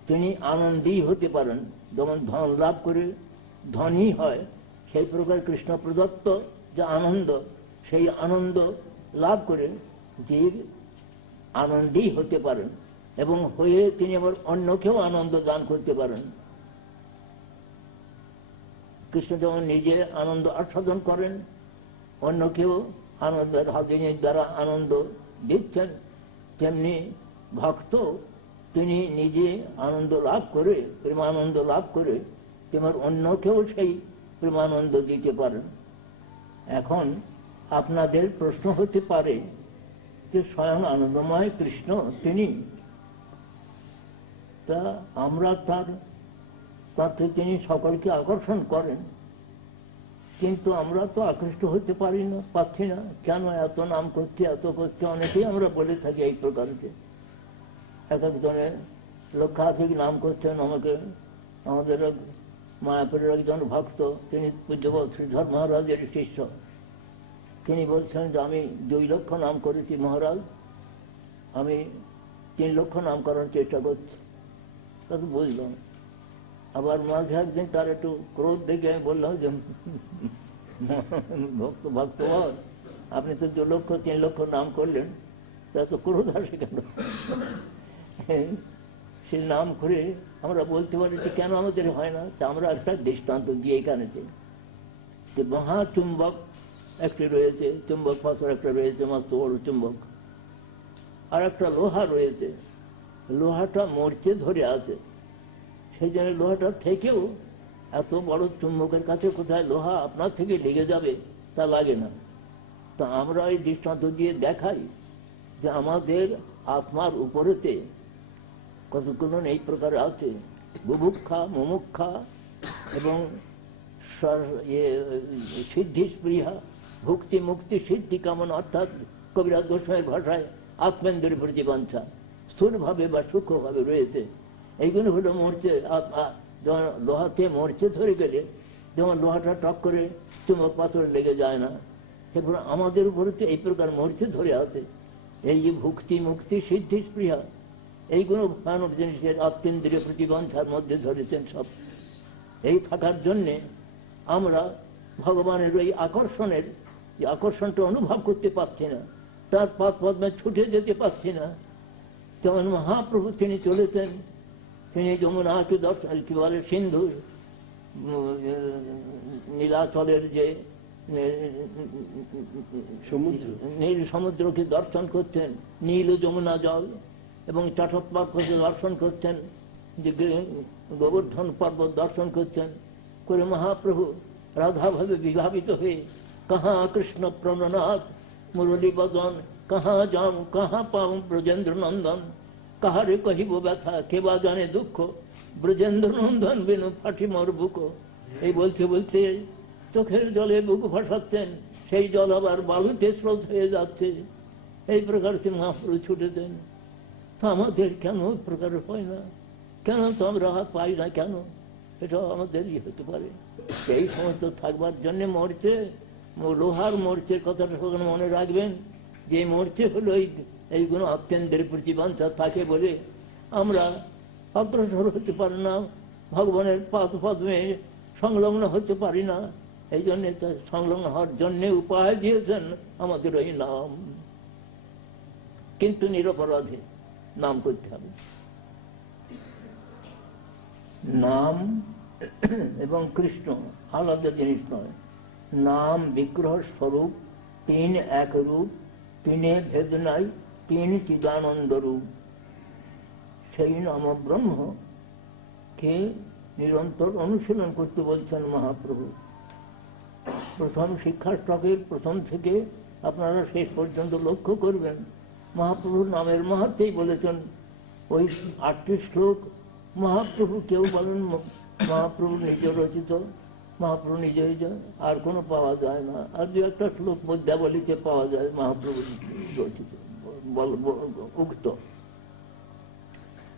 তিনি আনন্দী হতে পারেন। যেমন ধন লাভ করে ধনী হয়, সেই প্রকার কৃষ্ণ প্রদত্ত যে আনন্দ, সেই আনন্দ লাভ করে জীব আনন্দী হতে পারেন, এবং হয়ে তিনি আবার অন্যকেও আনন্দ দান করতে পারেন। কৃষ্ণ যেমন নিজে আনন্দ আস্বাদন করেন, অন্যকেও আনন্দের হাদিনীর দ্বারা আনন্দ দিচ্ছেন, তেমনি ভক্ত তিনি নিজে আনন্দ লাভ করে, প্রেমানন্দ লাভ করে তেমন অন্যকেও সেই প্রেমানন্দ দিতে পারেন। এখন আপনাদের প্রশ্ন হতে পারে যে স্বয়ং আনন্দময় কৃষ্ণ তিনি, তা আমরা তাতে তিনি সকলকে আকর্ষণ করেন, কিন্তু আমরা তো আকৃষ্ট হতে পারছি না। কেন এত নাম করছি, এত করছি, অনেকেই আমরা বলে থাকি এই প্রকারকে। এক একজনের লক্ষাধিক নাম করছেন। আমাদের মায়াপুরের একজন ভক্ত, তিনি পূজ্যপাদ শ্রীধর মহারাজের শিষ্য, তিনি বলছেন যে আমি 2 লক্ষ নাম করেছি মহারাজ, আমি 3 লক্ষ নাম করার চেষ্টা করছি। তাকে বুঝলাম। আবার মাঝে একদিন তার একটু ক্রোধ দেখে আমি বললাম যে ভক্তবর, আপনি তো 2 লক্ষ 3 লক্ষ নাম করলেন, তা তো ক্রোধ আসে কেন? সে নাম করে আমরা বলতে পারি যে কেন আমাদের হয় না। তা আমরা একটা দৃষ্টান্ত দিয়ে এখানেতে যে মহাচুম্বক একটি রয়েছে, চুম্বক পাথর একটা রয়েছে, মস্ত বড় চুম্বক, আর একটা লোহা রয়েছে, লোহাটা মরচে ধরে আছে। সেই জন্য লোহাটা থেকেও এত বড় চুম্বকের কাছে কোথায় লোহা আপনার থেকে লেগে যাবে, তা লাগে না। তা আমরা এই দৃষ্টান্ত দিয়ে দেখাই যে আমাদের আত্মার উপরেতে কতগুলো এই প্রকার আছে, বুভুক্ষা, মুমুক্ষা এবং সিদ্ধি স্পৃহা, ভুক্তি মুক্তি সিদ্ধি কামন, অর্থাৎ কবিরাজ গোস্বামীর ভাষায় আত্মেন্দ্রের প্রতি বাঞ্ছা, স্থূলভাবে বা সূক্ষ্মভাবে রয়েছে। এইগুলো হলো মরচে। যেমন লোহাতে মরচে ধরে গেলে যেমন লোহাটা টক করে চুম্বক পাথরে লেগে যায় না, সেগুলো আমাদের উপরে তো এই প্রকার মরচে ধরে আছে। এই যে ভুক্তি মুক্তি সিদ্ধি স্পৃহা, এইগুলো ভয়ানক জিনিসের আত্মেন্দ্রিয় প্রতিবন্ধার মধ্যে ধরেছেন সব। এই থাকার জন্যে আমরা ভগবানের ওই আকর্ষণটা অনুভব করতে পারছি না, তার পথ পদ্মে ছুটে যেতে পারছি না। যেমন মহাপ্রভু তিনি চলেছেন, তিনি যমুনাকে দর্শন, কি বলে সিন্ধু নীলাচলের যে নীল সমুদ্রকে দর্শন করতেন, নীল যমুনা জল, এবং চট্টোপাধ্যায়কে দর্শন করতেন, যে গোবর্ধন পর্বত দর্শন করতেন করে মহাপ্রভু রাধাভাবে বিভাবিত হয়ে কাহা কৃষ্ণ প্রণনাথ মুরলী বদন, কাহা যাম কাহা পাম ব্রজেন্দ্র নন্দন, কাহারে কহিব ব্যথা কেবা জানে দুঃখ, ব্রজেন্দ্র নন্দন বিনু ফাটি মোর বুক। এই বলতে বলতে চোখের জলে বুক ভাসাচ্ছেন, সেই জল আবার বালুতে স্রোত হয়ে যাচ্ছে। এই প্রকার তিনি মহাপ্রভু ছুটেছেন। তো আমাদের কেন ওই প্রকার হয় না, কেন তো আমরা পাই না, কেন? এটাও আমাদের হতে পারে। সেই সমস্ত থাকবার জন্য মরছে, লোহার মরচের কথাটা সবাই মনে রাখবেন। যে মরছে হলো এইগুলো অত্যন্তের প্রতি বাঞ্ছা থাকে বলে আমরা অগ্রসর হতে পারি না, ভগবানের পাদ পদ্মে সংলগ্ন হতে পারি না। এই জন্যে সংলগ্ন হওয়ার জন্য উপায় দিয়েছেন আমাদের ওই নাম। কিন্তু নিরপরাধে নাম করতে হবে। নাম এবং কৃষ্ণ আলাদা জিনিস নয়। নাম বিগ্রহ স্বরূপ, তিন এক রূপ, তিনে ভেদ নাই, তিন চিদানন্দ রূপ। সেই নাম ব্রহ্মকে নিরন্তর অনুশীলন করতে বলছেন মহাপ্রভু। প্রথম শিক্ষাষ্টকের প্রথম থেকে আপনারা শেষ পর্যন্ত লক্ষ্য করবেন, মহাপ্রভুর নামের মাহাত্মেই বলেছেন। ওই 8টি শ্লোক মহাপ্রভু, কেউ বলেন মহাপ্রভু নিজে রচিত, মহাপ্রভু নিজে আর কোনো পাওয়া যায় না। আর 2-1টা শ্লোক পদ্মাবলিতে পাওয়া যায় মহাপ্রভু রচিত উক্ত।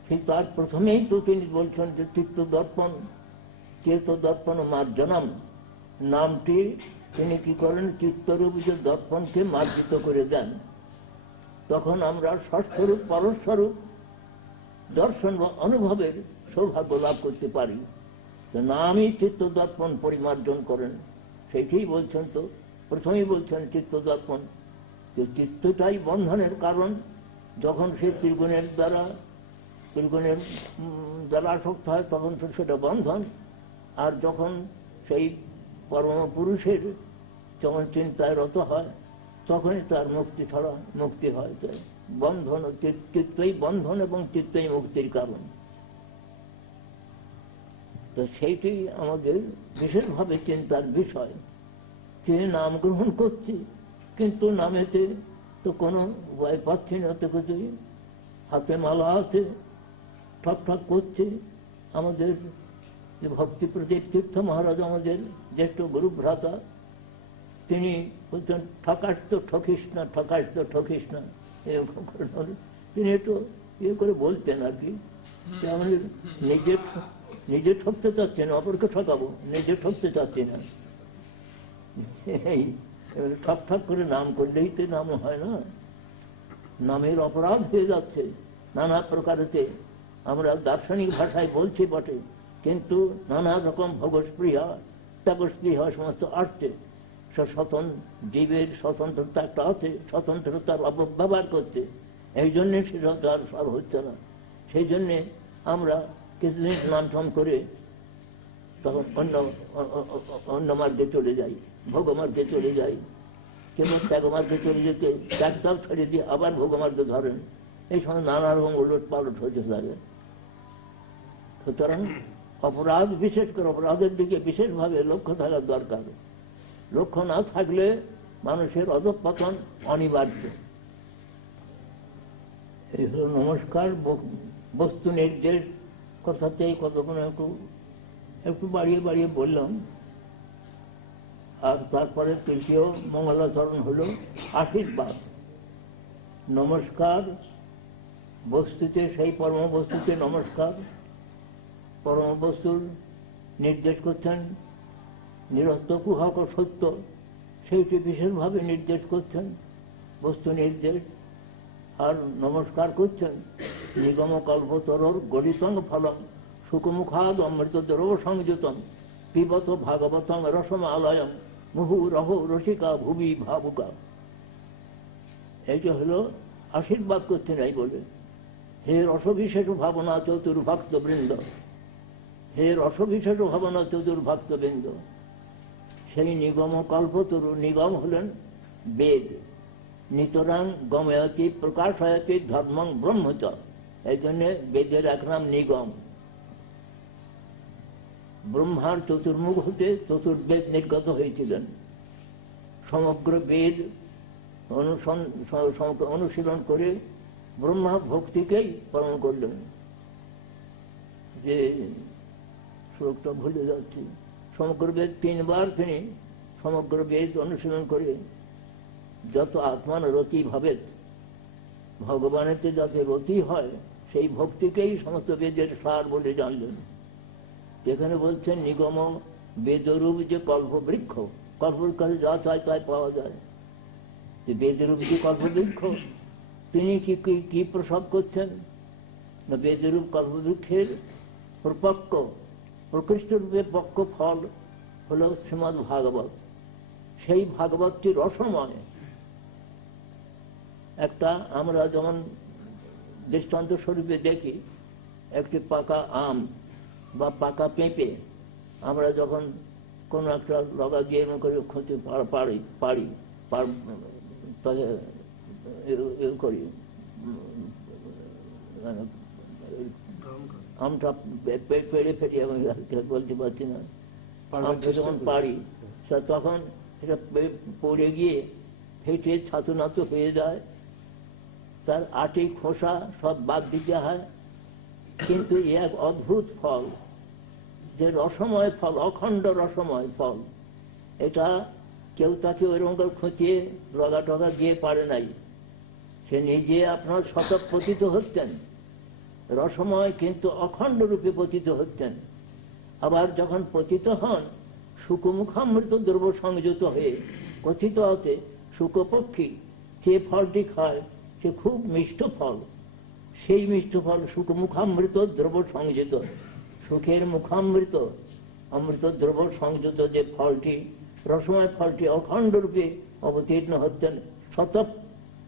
সেই তার প্রথমেই তো তিনি বলছেন যে চিত্ত দর্পণ, চেত দর্পণ মার্জনম। নামটি তিনি কি করেন, চিত্তরূপ যে দর্পণকে মার্জিত করে দেন। তখন আমরা ষষ্ঠরূপ পরস্বরূপ দর্শন বা অনুভবের সৌভাগ্য লাভ করতে পারি। তো নামই চিত্ত দর্পণ পরিমার্জন করেন, সেইটাই বলছেন। তো প্রথমেই বলছেন চিত্ত দর্পণ, যে চিত্তটাই বন্ধনের কারণ। যখন সে ত্রিগুণের দ্বারা আসক্ত হয় তখন তো সেটা বন্ধন। আর যখন সেই পরম পুরুষের যখন চিন্তায় রত হয় তখনই তার মুক্তি ছাড়া মুক্তি হয়। বন্ধন, চিত্তই বন্ধন এবং চিত্তই মুক্তির কারণ। তো সেইটি আমাদের বিশেষভাবে চিন্তার বিষয়। যে নাম গ্রহণ করছি কিন্তু নামেতে তো কোনো উপায় পাচ্ছি না, তো কিছুই হাতে মালা আছে, ঠক ঠক করছে। আমাদের যে ভক্তি প্রদীপ তীর্থ মহারাজ, আমাদের জ্যেষ্ঠ গুরু ভ্রাতা, তিনি বলছেন ঠকাস তো ঠকিস না, ঠকাস তো ঠকিস না। তিনি একটু ইয়ে করে বলতেন আর কি, আমি নিজে ঠকতে চাচ্ছি না, অপরকে ঠকাবো, নিজে ঠকতে চাচ্ছি না। ঠক ঠক করে নাম করলেই তো নাম হয় না, নামের অপরাধ হয়ে যাচ্ছে নানা প্রকারেতে। আমরা দার্শনিক ভাষায় বলছি বটে, কিন্তু নানা রকম ভোগস্পৃহা ত্যাগস্পৃহা সমস্ত আসছে। জীবের স্বতন্ত্রতা একটা আছে, স্বতন্ত্রতার অপব্যবহার করছে। এই জন্যে সেটা তার সব হচ্ছে না। সেই জন্যে আমরা কিছুদিন নাম করে তখন অন্য মার্গে চলে যাই, ভোগমার্গে চলে যাই। কেবল ত্যাগমার্গে চলে যেতে ত্যাগটাও ছেড়ে দিয়ে আবার ভোগমার্গে ধরেন। এই সময় নানা রকম উলট পালট হতে থাকে। সুতরাং অপরাধ, বিশেষ করে অপরাধের দিকে বিশেষভাবে লক্ষ্য থাকার দরকার। লক্ষ্য না থাকলে মানুষের অধঃপতন অনিবার্য। এই হল নমস্কার। বস্তু নির্দেশ কথাতেই কতক্ষণ একটু বাড়িয়ে বাড়িয়ে বললাম। আর তারপরে তৃতীয় মঙ্গলাচরণ হল আশীর্বাদ। নমস্কার বস্তুতে, সেই পরম বস্তুতে নমস্কার। পরম বস্তুর নির্দেশ করছেন নিরস্ত কুহক সত্য, সেইটি বিশেষভাবে নির্দেশ করছেন বস্তু নির্দেশ। আর নমস্কার করছেন নিগম কল্পতরর গলিতং ফলম সুখমুখাদ অমৃত দ্রব সংযুতম পিবত ভাগবতং রসমালয়ম মুহু রহ রসিকা ভুবি ভাবুকা। এইটা হলো আশীর্বাদ করছেন। এই বলে, হে রসবিশেষ ভাবনা চতুর্ভক্ত বৃন্দ, হে রসবিশেষ ভাবনা চতুর্ভক্ত বৃন্দ। সেই নিগম কল্পতরু, নিগম হলেন বেদ। নিতরাং গময়তি প্রকাশয়তি ধর্মং ব্রহ্মচ। এই জন্যে বেদের এক নাম নিগম। ব্রহ্মার চতুর্মুখ হতে চতুর্বেদ নির্গত হয়েছিলেন। সমগ্র বেদ অনুশীলন করে ব্রহ্মা ভক্তিকেই পালন করলেন। যে শ্লোকটা ভুলে যাচ্ছি, সমগ্র বেদ 3 বার তিনি সমগ্র বেদ অনুশীলন করে যত আত্মান রতি ভাবে, ভগবানেতে যাতে রতি হয় সেই ভক্তিকেই সমস্ত বেদের সার বলে জানলেন। এখানে বলছেন নিগম বেদরূপ যে কল্পবৃক্ষ, কল্পের কাছে যা চায় তাই পাওয়া যায়। যে বেদরূপ যে কল্পবৃক্ষ, তিনি কি প্রসব করছেন না বেদরূপ কল্পবৃক্ষের প্রকৃষ্ট রূপে পক্ষ ফল হল শ্রীমদ্ ভাগবত। সেই ভাগবতটি রসময়। একটা আমরা যেমন দৃষ্টান্ত স্বরূপে দেখি, একটি পাকা আম বা পাকা পেঁপে আমরা যখন কোনো একটা লগা দিয়ে করে ক্ষতি পারি করি, আমটা পেড়ে ফেটে আমি বলতে পারছি না, আমটা যখন পারি তখন সেটা পড়ে গিয়ে ফেটে ছাতু নাতু হয়ে যায়, তার আটি খোসা সব বাদ দিতে হয়। কিন্তু এক অদ্ভুত ফল, যে রসময় ফল, অখণ্ড রসময় ফল, এটা কেউ তাকে ওইরকম করে খুঁচিয়ে লগা টগা দিয়ে পারে নাই। সে নিজে আপনার শতক পতিত হচ্ছেন রসময়, কিন্তু অখণ্ড রূপে পতিত হচ্ছেন। আবার যখন পতিত হন শুকমুখামৃত দ্রব্য সংযুত হয়ে কথিত আছে শুকপক্ষী যে ফলটি খায় সে খুব মিষ্ট ফল। সেই মিষ্ট ফল শুকমুখামৃত দ্রব্য সংযুত, সুখের মুখামৃত অমৃত দ্রব্য সংযুত যে ফলটি, রসময় ফলটি অখণ্ড রূপে অবতীর্ণ হচ্ছেন, শতক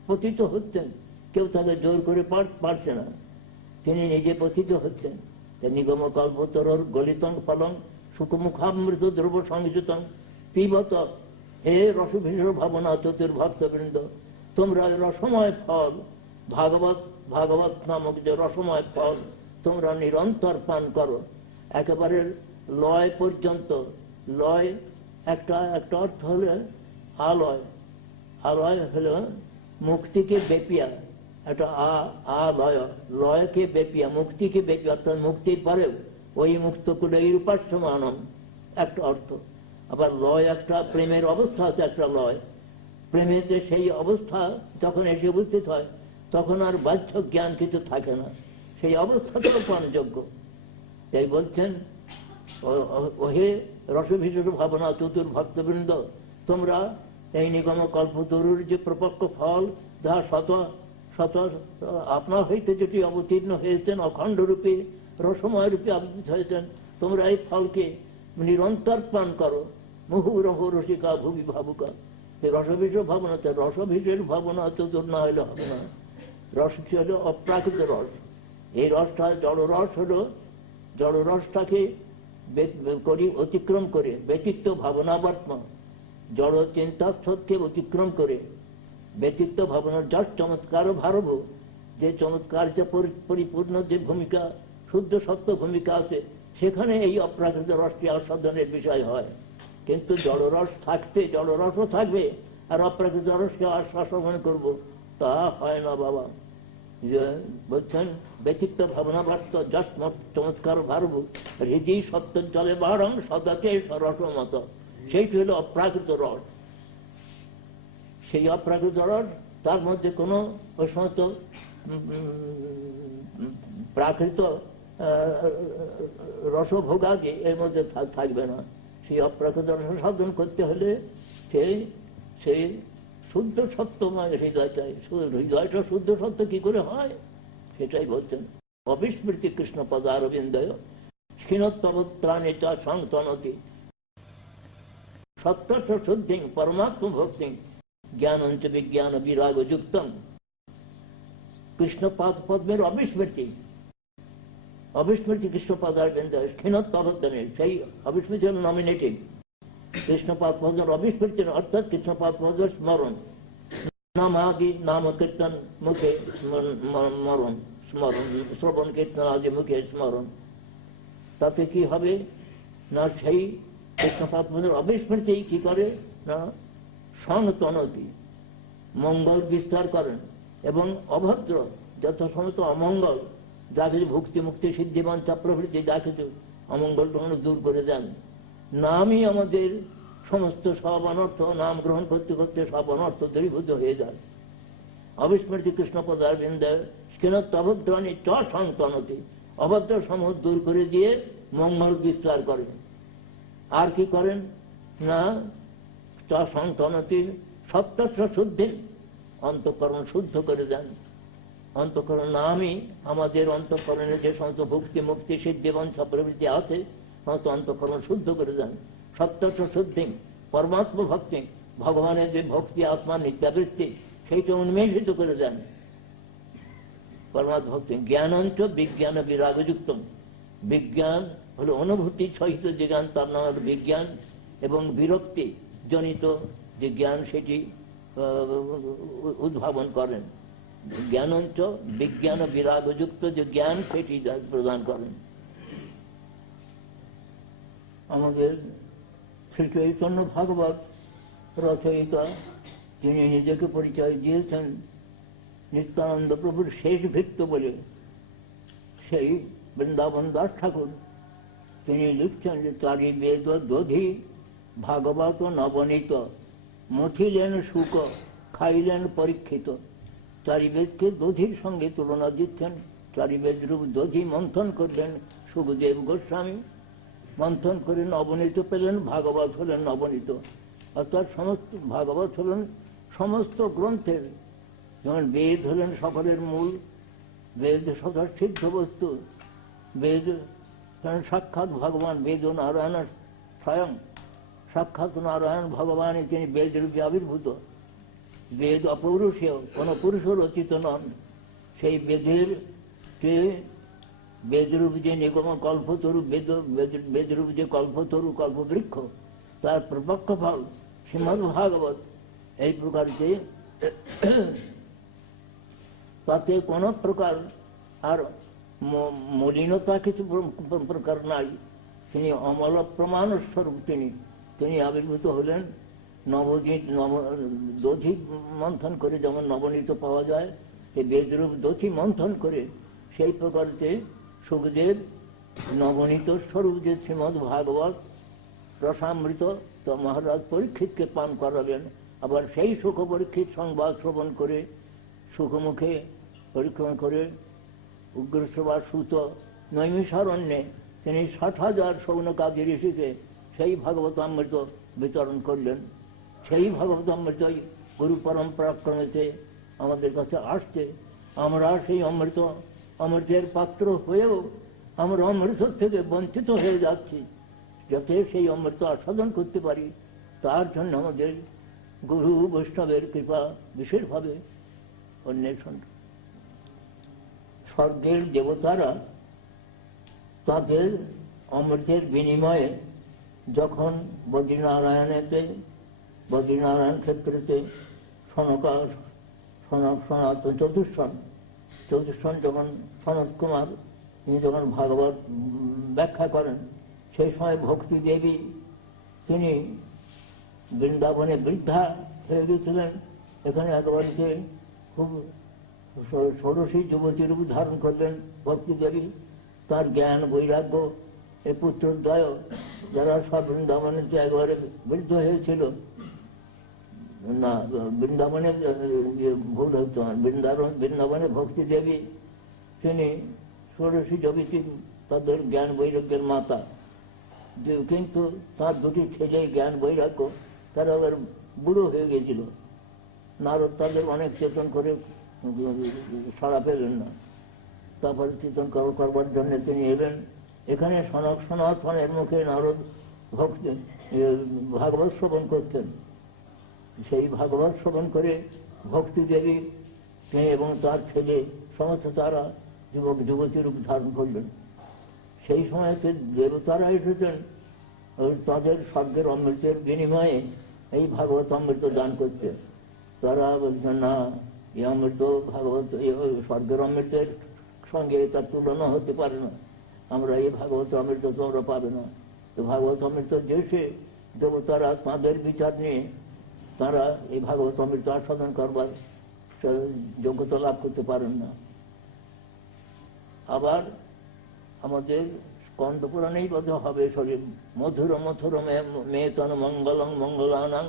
পতিত হচ্ছেন, কেউ তাকে জোর করে পারছে না, তিনি নিজে পতিত হচ্ছেন। নিগম কল্পতরর গলিতং ফলং সুখমুখামৃত দ্রব্য সংযুতং পিবত। হে রসভিষর ভাবনা চতুর্ভক্তবৃন্দ, তোমরা রসময় ফল ভাগবত নামক যে রসময় ফল তোমরা নিরন্তর পান করো, একেবারে লয় পর্যন্ত। লয় একটা অর্থ হলে আলয়, আলয় হল মুক্তিকে বেপিয়া, একটা আলয়, লয়কে বেপিয়া, মুক্তিকে বেপিয়া, অর্থাৎ মুক্তির পরেও ওই মুক্ত করে এই রূপাশ্রমানম একটা অর্থ। আবার লয় একটা প্রেমের অবস্থা আছে, একটা লয় প্রেমেতে সেই অবস্থা যখন এসে উপস্থিত হয় তখন আর বাহ্য জ্ঞান কিছু থাকে না, সেই অবস্থাতেও পানযোগ্য। তাই বলছেন ওহে রসভিষর ভাবনা চতুর্ভক্তবৃন্দ, তোমরা এই নিগম কল্পতরুর যে প্রপক্ষ ফল, যাহা শত শত আপনার হইতে যেটি অবতীর্ণ হয়েছেন, অখণ্ড রূপে রসময় রূপে আবির্ভূত হয়েছেন, তোমরা এই ফলকে নিরন্তর পান করো। মুহুরহ রসিকা ভুবি ভাবুকা। রসভিষ ভাবনা, রসভিষের ভাবনা চতুর না হলে হবে না। রসটি হল অপ্রাকৃত রস। এই রসটা জড় রস হল, জড় রসটাকে অতিক্রম করে ব্যতিক্ত ভাবনাবর্তম, জড় চিন্তা সত্যকে অতিক্রম করে ব্যতিক্ত ভাবনার যার চমৎকার ভারব, যে চমৎকার যে পরিপূর্ণ যে ভূমিকা, শুদ্ধ সত্য ভূমিকা আছে, সেখানে এই অপ্রাকৃত রসটি আস্বাদনের বিষয় হয়। কিন্তু জড়রস থাকতে জড়রসও থাকবে, আর অপ্রাকৃত রসকে আস্বাদন করব, তা হয় না বাবা। বলছেন ব্যতিক্ত ভাবনা বার্ত যার চমৎকার ভারব, হৃদয় সত্য জলে বারং সদাকে রস মত, সেইটি হল অপ্রাকৃত রস। সেই অপ্রাকৃত রস, তার মধ্যে কোনো ওই সমস্ত প্রাকৃত রসভোগাদি এর মধ্যে থাকবে না। সেই অপ্রাকৃত রস সাধন করতে হলে সেই শুদ্ধ সত্যময় হৃদয় চাই। হৃদয়টা শুদ্ধ সত্য কি করে হয় সেটাই বলছেন। অবিস্মৃতি কৃষ্ণ পদারবিন্দয় ক্ষীণোত্তমত্রাণে চা সংতনতি সত্য শুদ্ধি পরমাত্ম ভক্তি জ্ঞানঞ্চ বিজ্ঞান বিরাগ যুক্তম। কৃষ্ণ পদ্মের অবিস্মৃতি, অবিস্মৃতি কৃষ্ণ পদারবিন্দয় ক্ষীণোত্তমত্রাণে, সেই অবিস্মৃতি হল নমিনেটিভ। কৃষ্ণপাদ পদ্মের অবিস্মৃতি অর্থাৎ কৃষ্ণপাদ পদ্মের স্মরণ, নামাদি নাম কীর্তন মুখে স্মরণ, শ্রবণ কীর্তন আদি মুখে স্মরণ। তাতে কি হবে না, সেই কৃষ্ণপাদ পদ্মের অবিস্মৃতি কি করে না সংতনতি, মঙ্গল বিস্তার করেন, এবং অভদ্র যত সমস্ত অমঙ্গল, যা কিছু ভক্তি মুক্তি সিদ্ধিবাঞ্ছা প্রভৃতি যা কিছু অমঙ্গল দূর করে দেন। নামই আমাদের সমস্ত সব অনর্থ, নাম গ্রহণ করতে করতে সব অনর্থ দূরীভূত হয়ে যায়। অবিস্মৃতি কৃষ্ণ পদারবিন্দয় ক্ষীণত্ব অভদ্রাণী চ সংতনতি, অভদ্র সমূহ দূর করে দিয়ে মঙ্গল বিস্তার করেন। আর কি করেন না চ সংতনতি সত্য শুদ্ধি অন্তঃকরণ শুদ্ধ করে দেন। অন্তঃকরণ নামই আমাদের অন্তঃকরণে যে সমস্ত ভক্তি মুক্তি সিদ্ধি বঞ্ছা প্রভৃতি আছে সমস্ত অন্তঃকরণ শুদ্ধ করে দেন। সত্যচ শুদ্ধি পরমাত্ম ভক্তি, ভগবানের যে ভক্তি আত্মা নিত্যাবৃত্তি সেইটা উন্মেষিত করে দেন পরমাত্ম ভক্তি। জ্ঞানঞ্চ বিজ্ঞান বিরাগযুক্ত, বিজ্ঞান হলো অনুভূতি সহিত যে জ্ঞান, তার নাম হল বিজ্ঞান। এবং বিরক্তি জনিত যে জ্ঞান সেটি উদ্ভাবন করেন। জ্ঞানঞ্চ বিজ্ঞান বিরাগযুক্ত যে জ্ঞান সেটি প্রদান করেন। আমাদের শ্রী চৈতন্য ভাগবত রচয়িতা, তিনি নিজেকে পরিচয় দিয়েছেন নিত্যানন্দ প্রভুর শেষ ভৃত্য বলে। সেই বৃন্দাবন দাস ঠাকুর তিনি লিখছেন যে চারি বেদ দধি ভাগবত নবনীত, মথিলেন শুক খাইলেন পরীক্ষিত। চারি বেদকে দধির সঙ্গে তুলনা দিচ্ছেন। চারি বেদ রূপ দধি মন্থন করলেন সুখদেব গোস্বামী, মন্থন করে নবনীত পেলেন, ভাগবত হলেন নবনীত। অর্থাৎ সমস্ত ভাগবত হলেন সমস্ত গ্রন্থের, যেমন বেদ হলেন সকলের মূল, বেদ সদা সিদ্ধ বস্তু, বেদ সাক্ষাৎ ভগবান, বেদ ও নারায়ণ স্বয়ং সাক্ষাৎ নারায়ণ ভগবানই তিনি বেদ রূপে আবির্ভূত। বেদ অপৌরুষীয়, কোন পুরুষ রচিত নন। সেই বেদের যে বেদরূপ যে নিগম কল্পতরু, বেদরূপ যে কল্পতরু কল্পবৃক্ষ, তার প্রপক্ষ ফল শ্রীমদ্ ভাগবত। এই প্রকার যে তাতে কোন প্রকার আর মলিনতা কিছু প্রকার নাই। তিনি অমল প্রমাণ স্বরূপ, তিনি আবির্ভূত হলেন। দধি মন্থন করে যেমন নবনীত পাওয়া যায়, সেই বেদরূপ দধি মন্থন করে সেই প্রকার যে সুখদেব নবনীত স্বরূপ যে শ্রীমদ্ ভাগবত রসামৃত তো মহারাজ পরীক্ষিতকে পান করালেন। আবার সেই সুখ পরীক্ষিত সংবাদ শ্রবণ করে সুখমুখে পরীক্ষণ করে উগ্রসভা সুত নৈমিষারণ্যে তিনি 60,000 সৌনকাদি ঋষিকে সেই ভাগবতামৃত বিতরণ করলেন। সেই ভাগবতামৃতই গুরু পরম্পরাক্রমেতে আমাদের কাছে আসছে। আমরা সেই অমৃতের পাত্র হয়েও আমরা অমৃত থেকে বঞ্চিত হয়ে যাচ্ছি। যাতে সেই অমৃত আস্বাদন করতে পারি তার জন্য আমাদের গুরু বৈষ্ণবের কৃপা বিশেষভাবে অন্বেষণ। স্বর্গের দেবতারা তাদের অমৃতের বিনিময়ে যখন বদ্রীনারায়ণ ক্ষেত্রেতে সনাতন চতুষ্ষণ যখন সনত কুমার তিনি যখন ভাগবত ব্যাখ্যা করেন, সেই সময় ভক্তি দেবী তিনি বৃন্দাবনে বৃদ্ধা হয়ে গেছিলেন। এখানে একেবারে খুব ষোড়শী যুবতী রূপ ধারণ করলেন ভক্তি দেবী। তার জ্ঞান বৈরাগ্য এই পুত্রদ্বয় যারা সব বৃন্দাবনে একেবারে বৃদ্ধ হয়েছিল না, বৃন্দাবনে ভুল হতো, বৃন্দাবনে ভক্তি দেবী তিনি ষোড়শী যুবতী, তাদের জ্ঞান বৈরাগ্যের মাতা। কিন্তু তার দুটি ছেলে জ্ঞান বৈরাগ্য তারা আবার বুড়ো হয়ে গেছিল। নারদ তাদের অনেক চেতন করে সাড়া পেলেন না। তারপরে চেতন করবার জন্য তিনি এলেন। এখানে সনাতনের মুখে নারদ ভক্তি ভাগবত শ্রবণ করতেন। সেই ভাগবত শ্রবণ করে ভক্তি দেবী এবং তার ছেলে সমস্ত তারা যুবক যুবতী রূপ ধারণ করলেন। সেই সময় দেবতারা এসেছেন তাদের স্বর্গের অমৃতের বিনিময়ে এই ভাগবত অমৃত দান করতে। তারা বলছেন না, এই অমৃত ভাগবত স্বর্গের অমৃতের সঙ্গে তার তুলনা হতে পারে না। আমরা এই ভাগবত অমৃত তোমরা পাবে না। তো ভাগবত অমৃত দেশে দেবতারা তাঁদের বিচার নিয়ে তারা এই ভাগবত অমৃত আস্বাদন করবার যোগ্যতা লাভ করতে পারেন না। আবার আমাদের স্কন্দ পুরাণেই বোধ হবে শরীর মধুর মথুর মেতন মঙ্গলং মঙ্গলানাং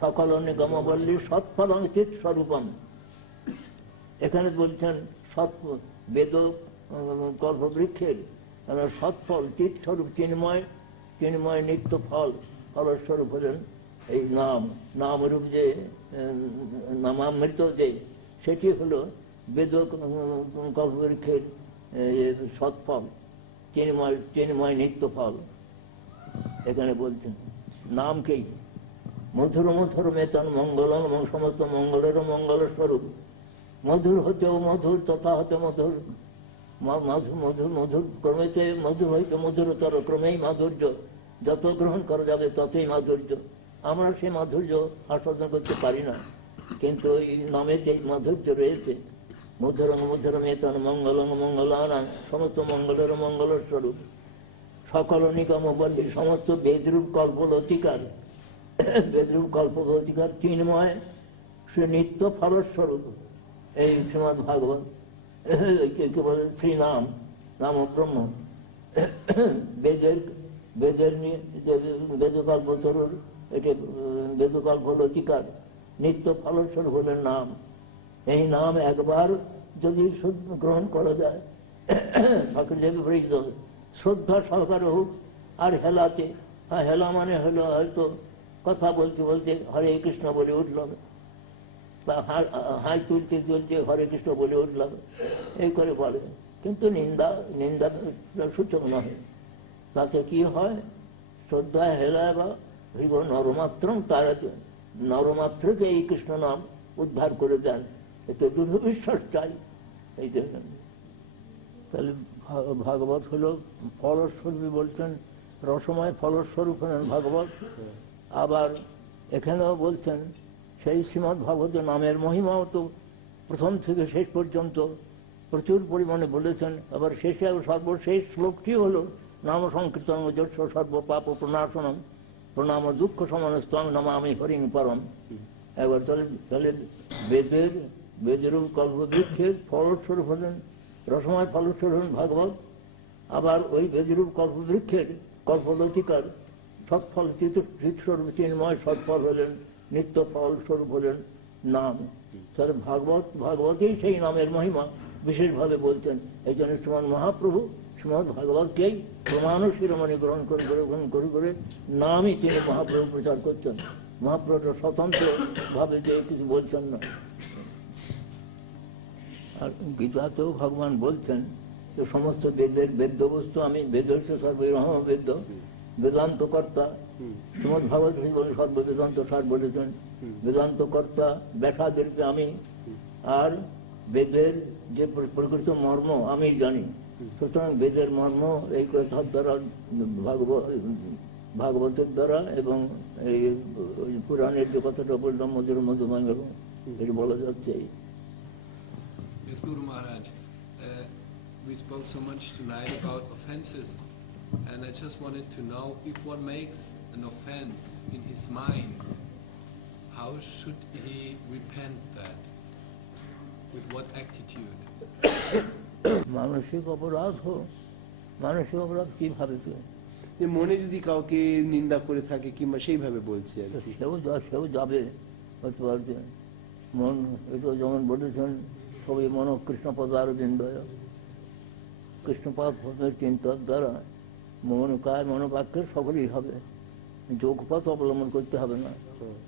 সকল নিগমবল্লী সৎফলং চিৎ স্বরূপম। এখানে বলছেন বেদ কল্পবৃক্ষের সৎফল চিৎ স্বরূপ চিন্ময় নিত্য ফলস্বরূপ হলেন এই নামরূপ যে নামামৃত যে, সেটি হলো বেদ কল্পবৃক্ষের সৎফল, চিন্ময় নিত্য ফল। এখানে বলছেন নামকেই মধুর মধুর মেতন মঙ্গল, সমস্ত মঙ্গলেরও মঙ্গল স্বরূপ। মধুর হতেও মধুর, তথা হতে মধুর, মধুর মধুর ক্রমেতে মধুর হইতে মধুরতর, ক্রমেই মাধুর্য, যত গ্রহণ করা যাবে ততই মাধুর্য। আমরা সে মাধুর্য আস্বাদন করতে পারি না, কিন্তু এই নামেতে মাধুর্য রয়েছে। মধুর মধুর মেতন মঙ্গল মঙ্গলানাং, সমস্ত মঙ্গলের মঙ্গল স্বরূপ। সকল নিগম বলি, সমস্ত বেদরূপ কল্পলতিকার, বেদরূপ কল্পলতিকার চিন্ময় সে নিত্য ফলস্বরূপ। এই শ্রীমদ্ ভাগবত কে বলে শ্রীনাম, নাম ব্রহ্ম। বেদের বেদকল্পতরুর, এটি বেদকল্পলতিকার নিত্য ফলস্বরূপ হলেন নাম। এই নাম একবার যদি গ্রহণ করা যায়, সকলে বিপরীত শ্রদ্ধা সহকারে হোক, আর হেলাতে, হেলা মানে হলো হয়তো কথা বলতে বলতে হরে কৃষ্ণ বলে উঠলাম, বা হাই তুলতে তুলতে হরে কৃষ্ণ বলে উঠলাম, এই করে বলে, কিন্তু নিন্দা সূচক নয়। তাতে কি হয়? শ্রদ্ধা হেলা বা নরমাত্র, তারা নরমাত্রকে এই কৃষ্ণ নাম উদ্ধার করে দেন। এতে দৃঢ় বিশ্বাস চাই। এই দেখেন, তাহলে ভাগবত হলো ফলস্বরূপী বলছেন, রসময় ফলস্বরূপ হলেন ভাগবত। আবার এখানেও বলছেন সেই শ্রীমদ্ ভাগবতের নামের মহিমাও তো প্রথম থেকে শেষ পর্যন্ত প্রচুর পরিমাণে বলেছেন। আবার শেষে সর্বশেষ শ্লোকটি হল নাম সংকীর্তন যশ সর্ব পাপ প্রণাশনম, প্রণাম দুঃখ সমানস্তং নমামি হরিং পরম। একবার তাহলে বেদের কল্পবৃক্ষের ফলস্বরূপ হলেন, রসময় ফলস্বরূপ হলেন ভাগবত। আবার ওই বেদরূপ কল্পবৃক্ষের কল্পলতিকার সৎফল চিৎস্বরূপ চিন্ময় সৎফল হলেন, নিত্য ফল স্বরূপ হলেন নাম। তাহলে ভাগবতেই সেই নামের মহিমা বিশেষভাবে বলতেন। এই জন্য শ্রীমান মহাপ্রভু শ্রীমদ্ ভাগবতকেই প্রমাণ শিরোমণি গ্রহণ করে নামই তিনি মহাপ্রভু প্রচার করছেন। মহাপ্রভু স্বতন্ত্র ভাবে যে কিছু বলছেন না। আর গীতাতেও ভগবান বলছেন যে সমস্ত বেদ্য বস্তু আমি, বেদ সর্বরহম বেদ্য, বেদান্ত কর্তা। শ্রীমদ্ ভাগবত বলে সর্ববেদান্ত সার বলেছেন, বেদান্ত কর্তা ব্যাসাদেরকে আমি, আর বেদের যে প্রকৃত মর্ম আমি জানি। সুতরাং বেদের মর্ম এই কথার দ্বারা, ভাগবতের দ্বারা এবং এই পুরাণের যে কথাটা বললাম মধুর মধুমঙ্গল, এটা বলা যাচ্ছে। Yes, Guru Maharaj, we spoke so much tonight about offenses, and I just wanted to know, if one makes an offense in his mind, how should he repent that? With what attitude? মানসিক অপরাধ কিভাবে? মনে যদি কাউকে নিন্দা করে থাকে কিংবা সেইভাবে বলছে, সেও যাবে হতে পারবে। মন, এটা যেমন বলেছেন সবই মন কৃষ্ণপদার বিন্দয়, কৃষ্ণপাদ চিন্তার দ্বারা মন কায় মনোবাক্যের সকলেই হবে, যোগপথ অবলম্বন করতে হবে না।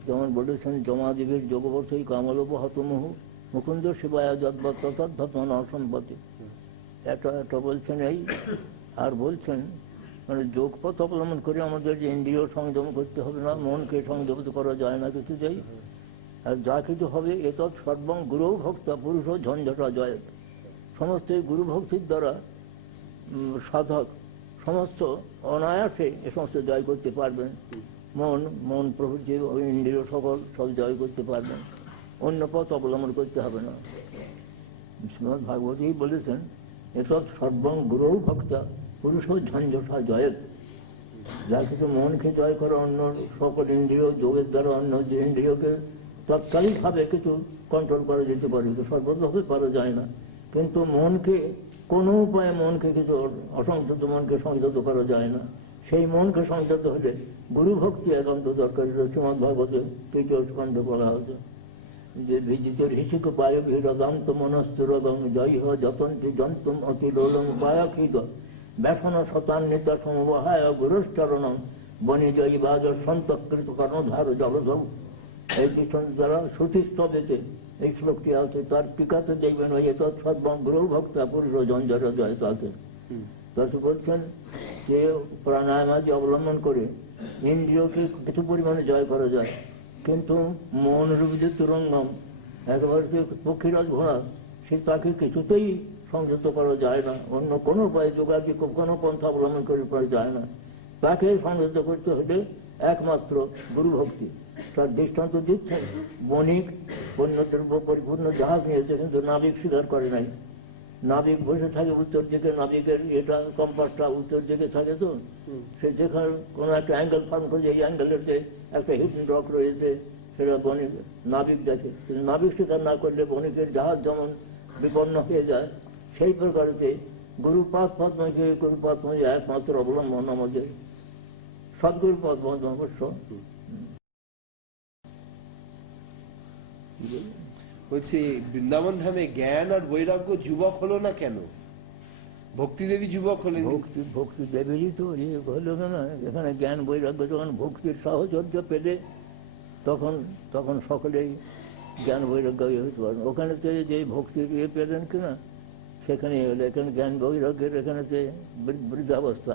যেমন বলেছেন জমাদেবীর যোগপথই কামলোপ হতমুহু মুকুন্দ শিবায় যদ্বত্তন অসম্পত্তি, এটা বলছেন। এই আর বলছেন মানে যোগপথ অবলম্বন করে আমাদের যে ইন্দ্রিয় সংযম করতে হবে না, মনকে সংযম করা যায় না কিছুতেই। আর যা কিছু হবে এতৎ সর্বং গুরু ভক্তা পুরুষ ঝঞ্ঝটা জয়। সমস্ত এই গুরু ভক্তির দ্বারা সাধক সমস্ত অনায়াসে এ সমস্ত জয় করতে পারবেন। মন প্রভৃতি ইন্দ্রিয় সকল সব জয় করতে পারবেন, অন্য পথ অবলম্বন করতে হবে না। শ্রীমদ্ ভাগবতই বলেছেন এতৎ সর্বং গুরু ভক্তা পুরুষ ঝঞ্ঝটা জয়। যা কিছু মনকে জয় করে অন্য সকল ইন্দ্রিয় যোগের দ্বারা অন্য যে ইন্দ্রিয়কে তৎকালিকভাবে কিছু কন্ট্রোল করা যেতে পারে, সর্বতভাবে করা যায় না। কিন্তু মনকে কোনো উপায়ে কিছু অসংযত মনকে সংযত করা যায় না। সেই মনকে সংযত হলে গুরু ভক্তি একান্ত দরকার। শ্রীমদ্ ভাগবতে তৃতীয় স্কন্ধ বলা হয়েছে যে বিজিতের হিসিক পায় হৃদন্ত মনস্তুরগং জয় যতন্তি যন্তুম অতি লোলং পায়াক্ষিত ব্যসন শতান্বিত সমবহায় গুরুশ্চরণম বনিজয়ী বাজ সন্তকৃত কর্ণধার জলধৌ। এই দৃষ্টান্ত দ্বারা শ্রুতিস্তবেতে এই শ্লোকটি আছে, তার টিকাতে দেখবেন ওই তৎসদ্বং গুরু ভক্তা পুরুষ জঞ্জর জয় তাকে। তাতে বলছেন যে প্রাণায়াম আদি অবলম্বন করে ইন্দ্রিয়কে কিছু পরিমাণে জয় করা যায়, কিন্তু মন রূপী যে তুরঙ্গম একবার যে পক্ষীরাজ ঘোড়া, সে তাকে কিছুতেই সংযত করা যায় না, অন্য কোনো উপায় যোগাযোগ কোনো পন্থা অবলম্বন করে করা যায় না। তাকে সংযত করতে হলে একমাত্র গুরু ভক্তি। তার দৃষ্টান্ত দিচ্ছেন, বণিক পণ্যদ্রব্য পরিপূর্ণ জাহাজ নিয়েছে, কিন্তু নাবিক স্বীকার করে নাই। নাবিক বসে থাকে উত্তর দিকে, নাবিকের এটা কম্পাসটা উত্তর দিকে থাকে, তো সে যেখানে কোনো একটা অ্যাঙ্গেল ফার্ম করে, এই অ্যাঙ্গেলের যে একটা হিডেন রক রয়েছে সেটা বণিক নাবিক দেখে, কিন্তু নাবিক স্বীকার না করলে বণিকের জাহাজ যেমন বিপন্ন হয়ে যায়, সেই প্রকারেতে গুরুপাদ পদ্মকে গুরুপাদময় একমাত্র অবলম্বন আমাদের সদ্গুরু পদ্ম অবশ্য। বলছি বৃন্দাবন ধামে জ্ঞান আর বৈরাগ্য যুবক হলো না কেন? ভক্তিদেবী যুবক হলেন। ভক্তি দেবীরই তো ইয়ে হলো না, এখানে জ্ঞান বৈরাগ্য যখন ভক্তির সাহচর্য পেলে তখন সকলেই জ্ঞান বৈরাগ্য হতে পারেন। ওখানেতে যে ভক্তির ইয়ে পেলেন কিনা সেখানে হলো, এখানে জ্ঞান বৈরাগ্যের এখানেতে বৃদ্ধাবস্থা।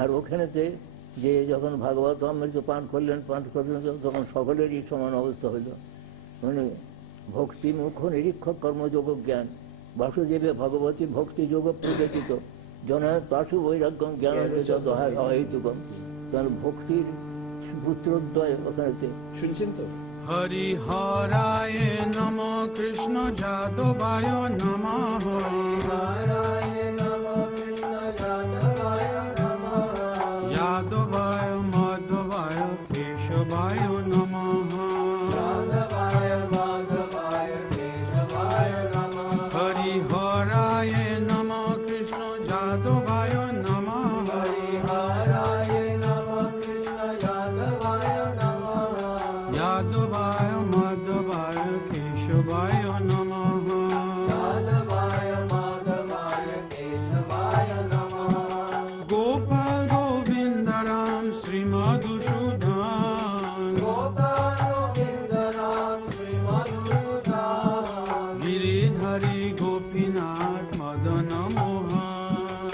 আর ওখানেতে যে যখন ভাগবত অমৃত পাঠ করলেন তখন সকলেরই সমান অবস্থা হইল। মানে ভক্তি মুখ্য নিরীক্ষক কর্মযোগ জ্ঞান বাসুদেবে ভগবতী ভক্তি যোগ প্রবেশিত জন তাসু বৈরাগ্য জ্ঞান হেতুকম। কারণ ভক্তির পুত্রোদ্বয় ওখানেতে শুনছেন তো। হরিহরায় নম কৃষ্ণ যাদবায় নমঃ। যাদবায় মাধবায় কেশবায় নমঃ। হরিহরায় নম কৃষ্ণ যাদবায় নমঃ। যাদবায় মাধবায় কেশবায় নমঃ। গোপাল গোবিন্দ রাম শ্রীমধুসূদন। গিরিধারী গোপীনাথ মদন মোহন।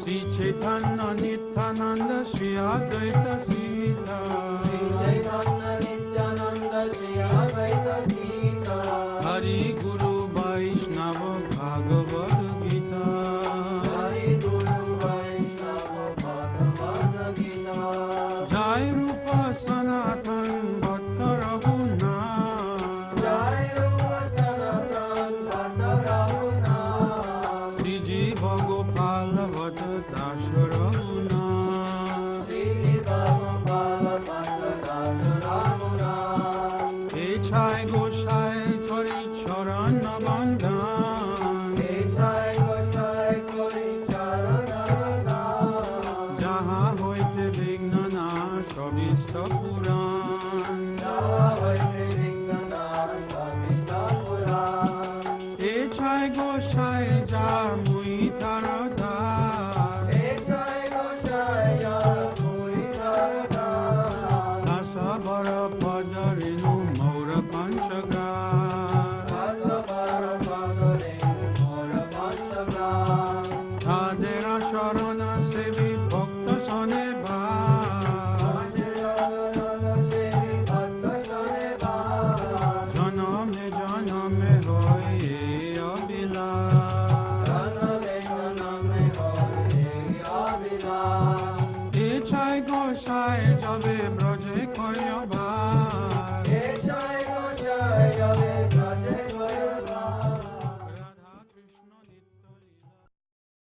শ্রী চৈতন্য নিত্যানন্দ শ্রী অদ্বৈত সীতা। হরি গুরু বৈষ্ণব ভাগবত গীতা। জয় রূপ সনাতন ভট্ট রঘুনাথ। শ্রীজীব গোপাল ভট্ট দাস রঘুনাথ। এছায় গোসাই হরি চরণ বন্ধন। যাহা হইতে বিঘ্ন নাশ অভীষ্ট পুরাণ। এছায় গোসাই যার মুই তারা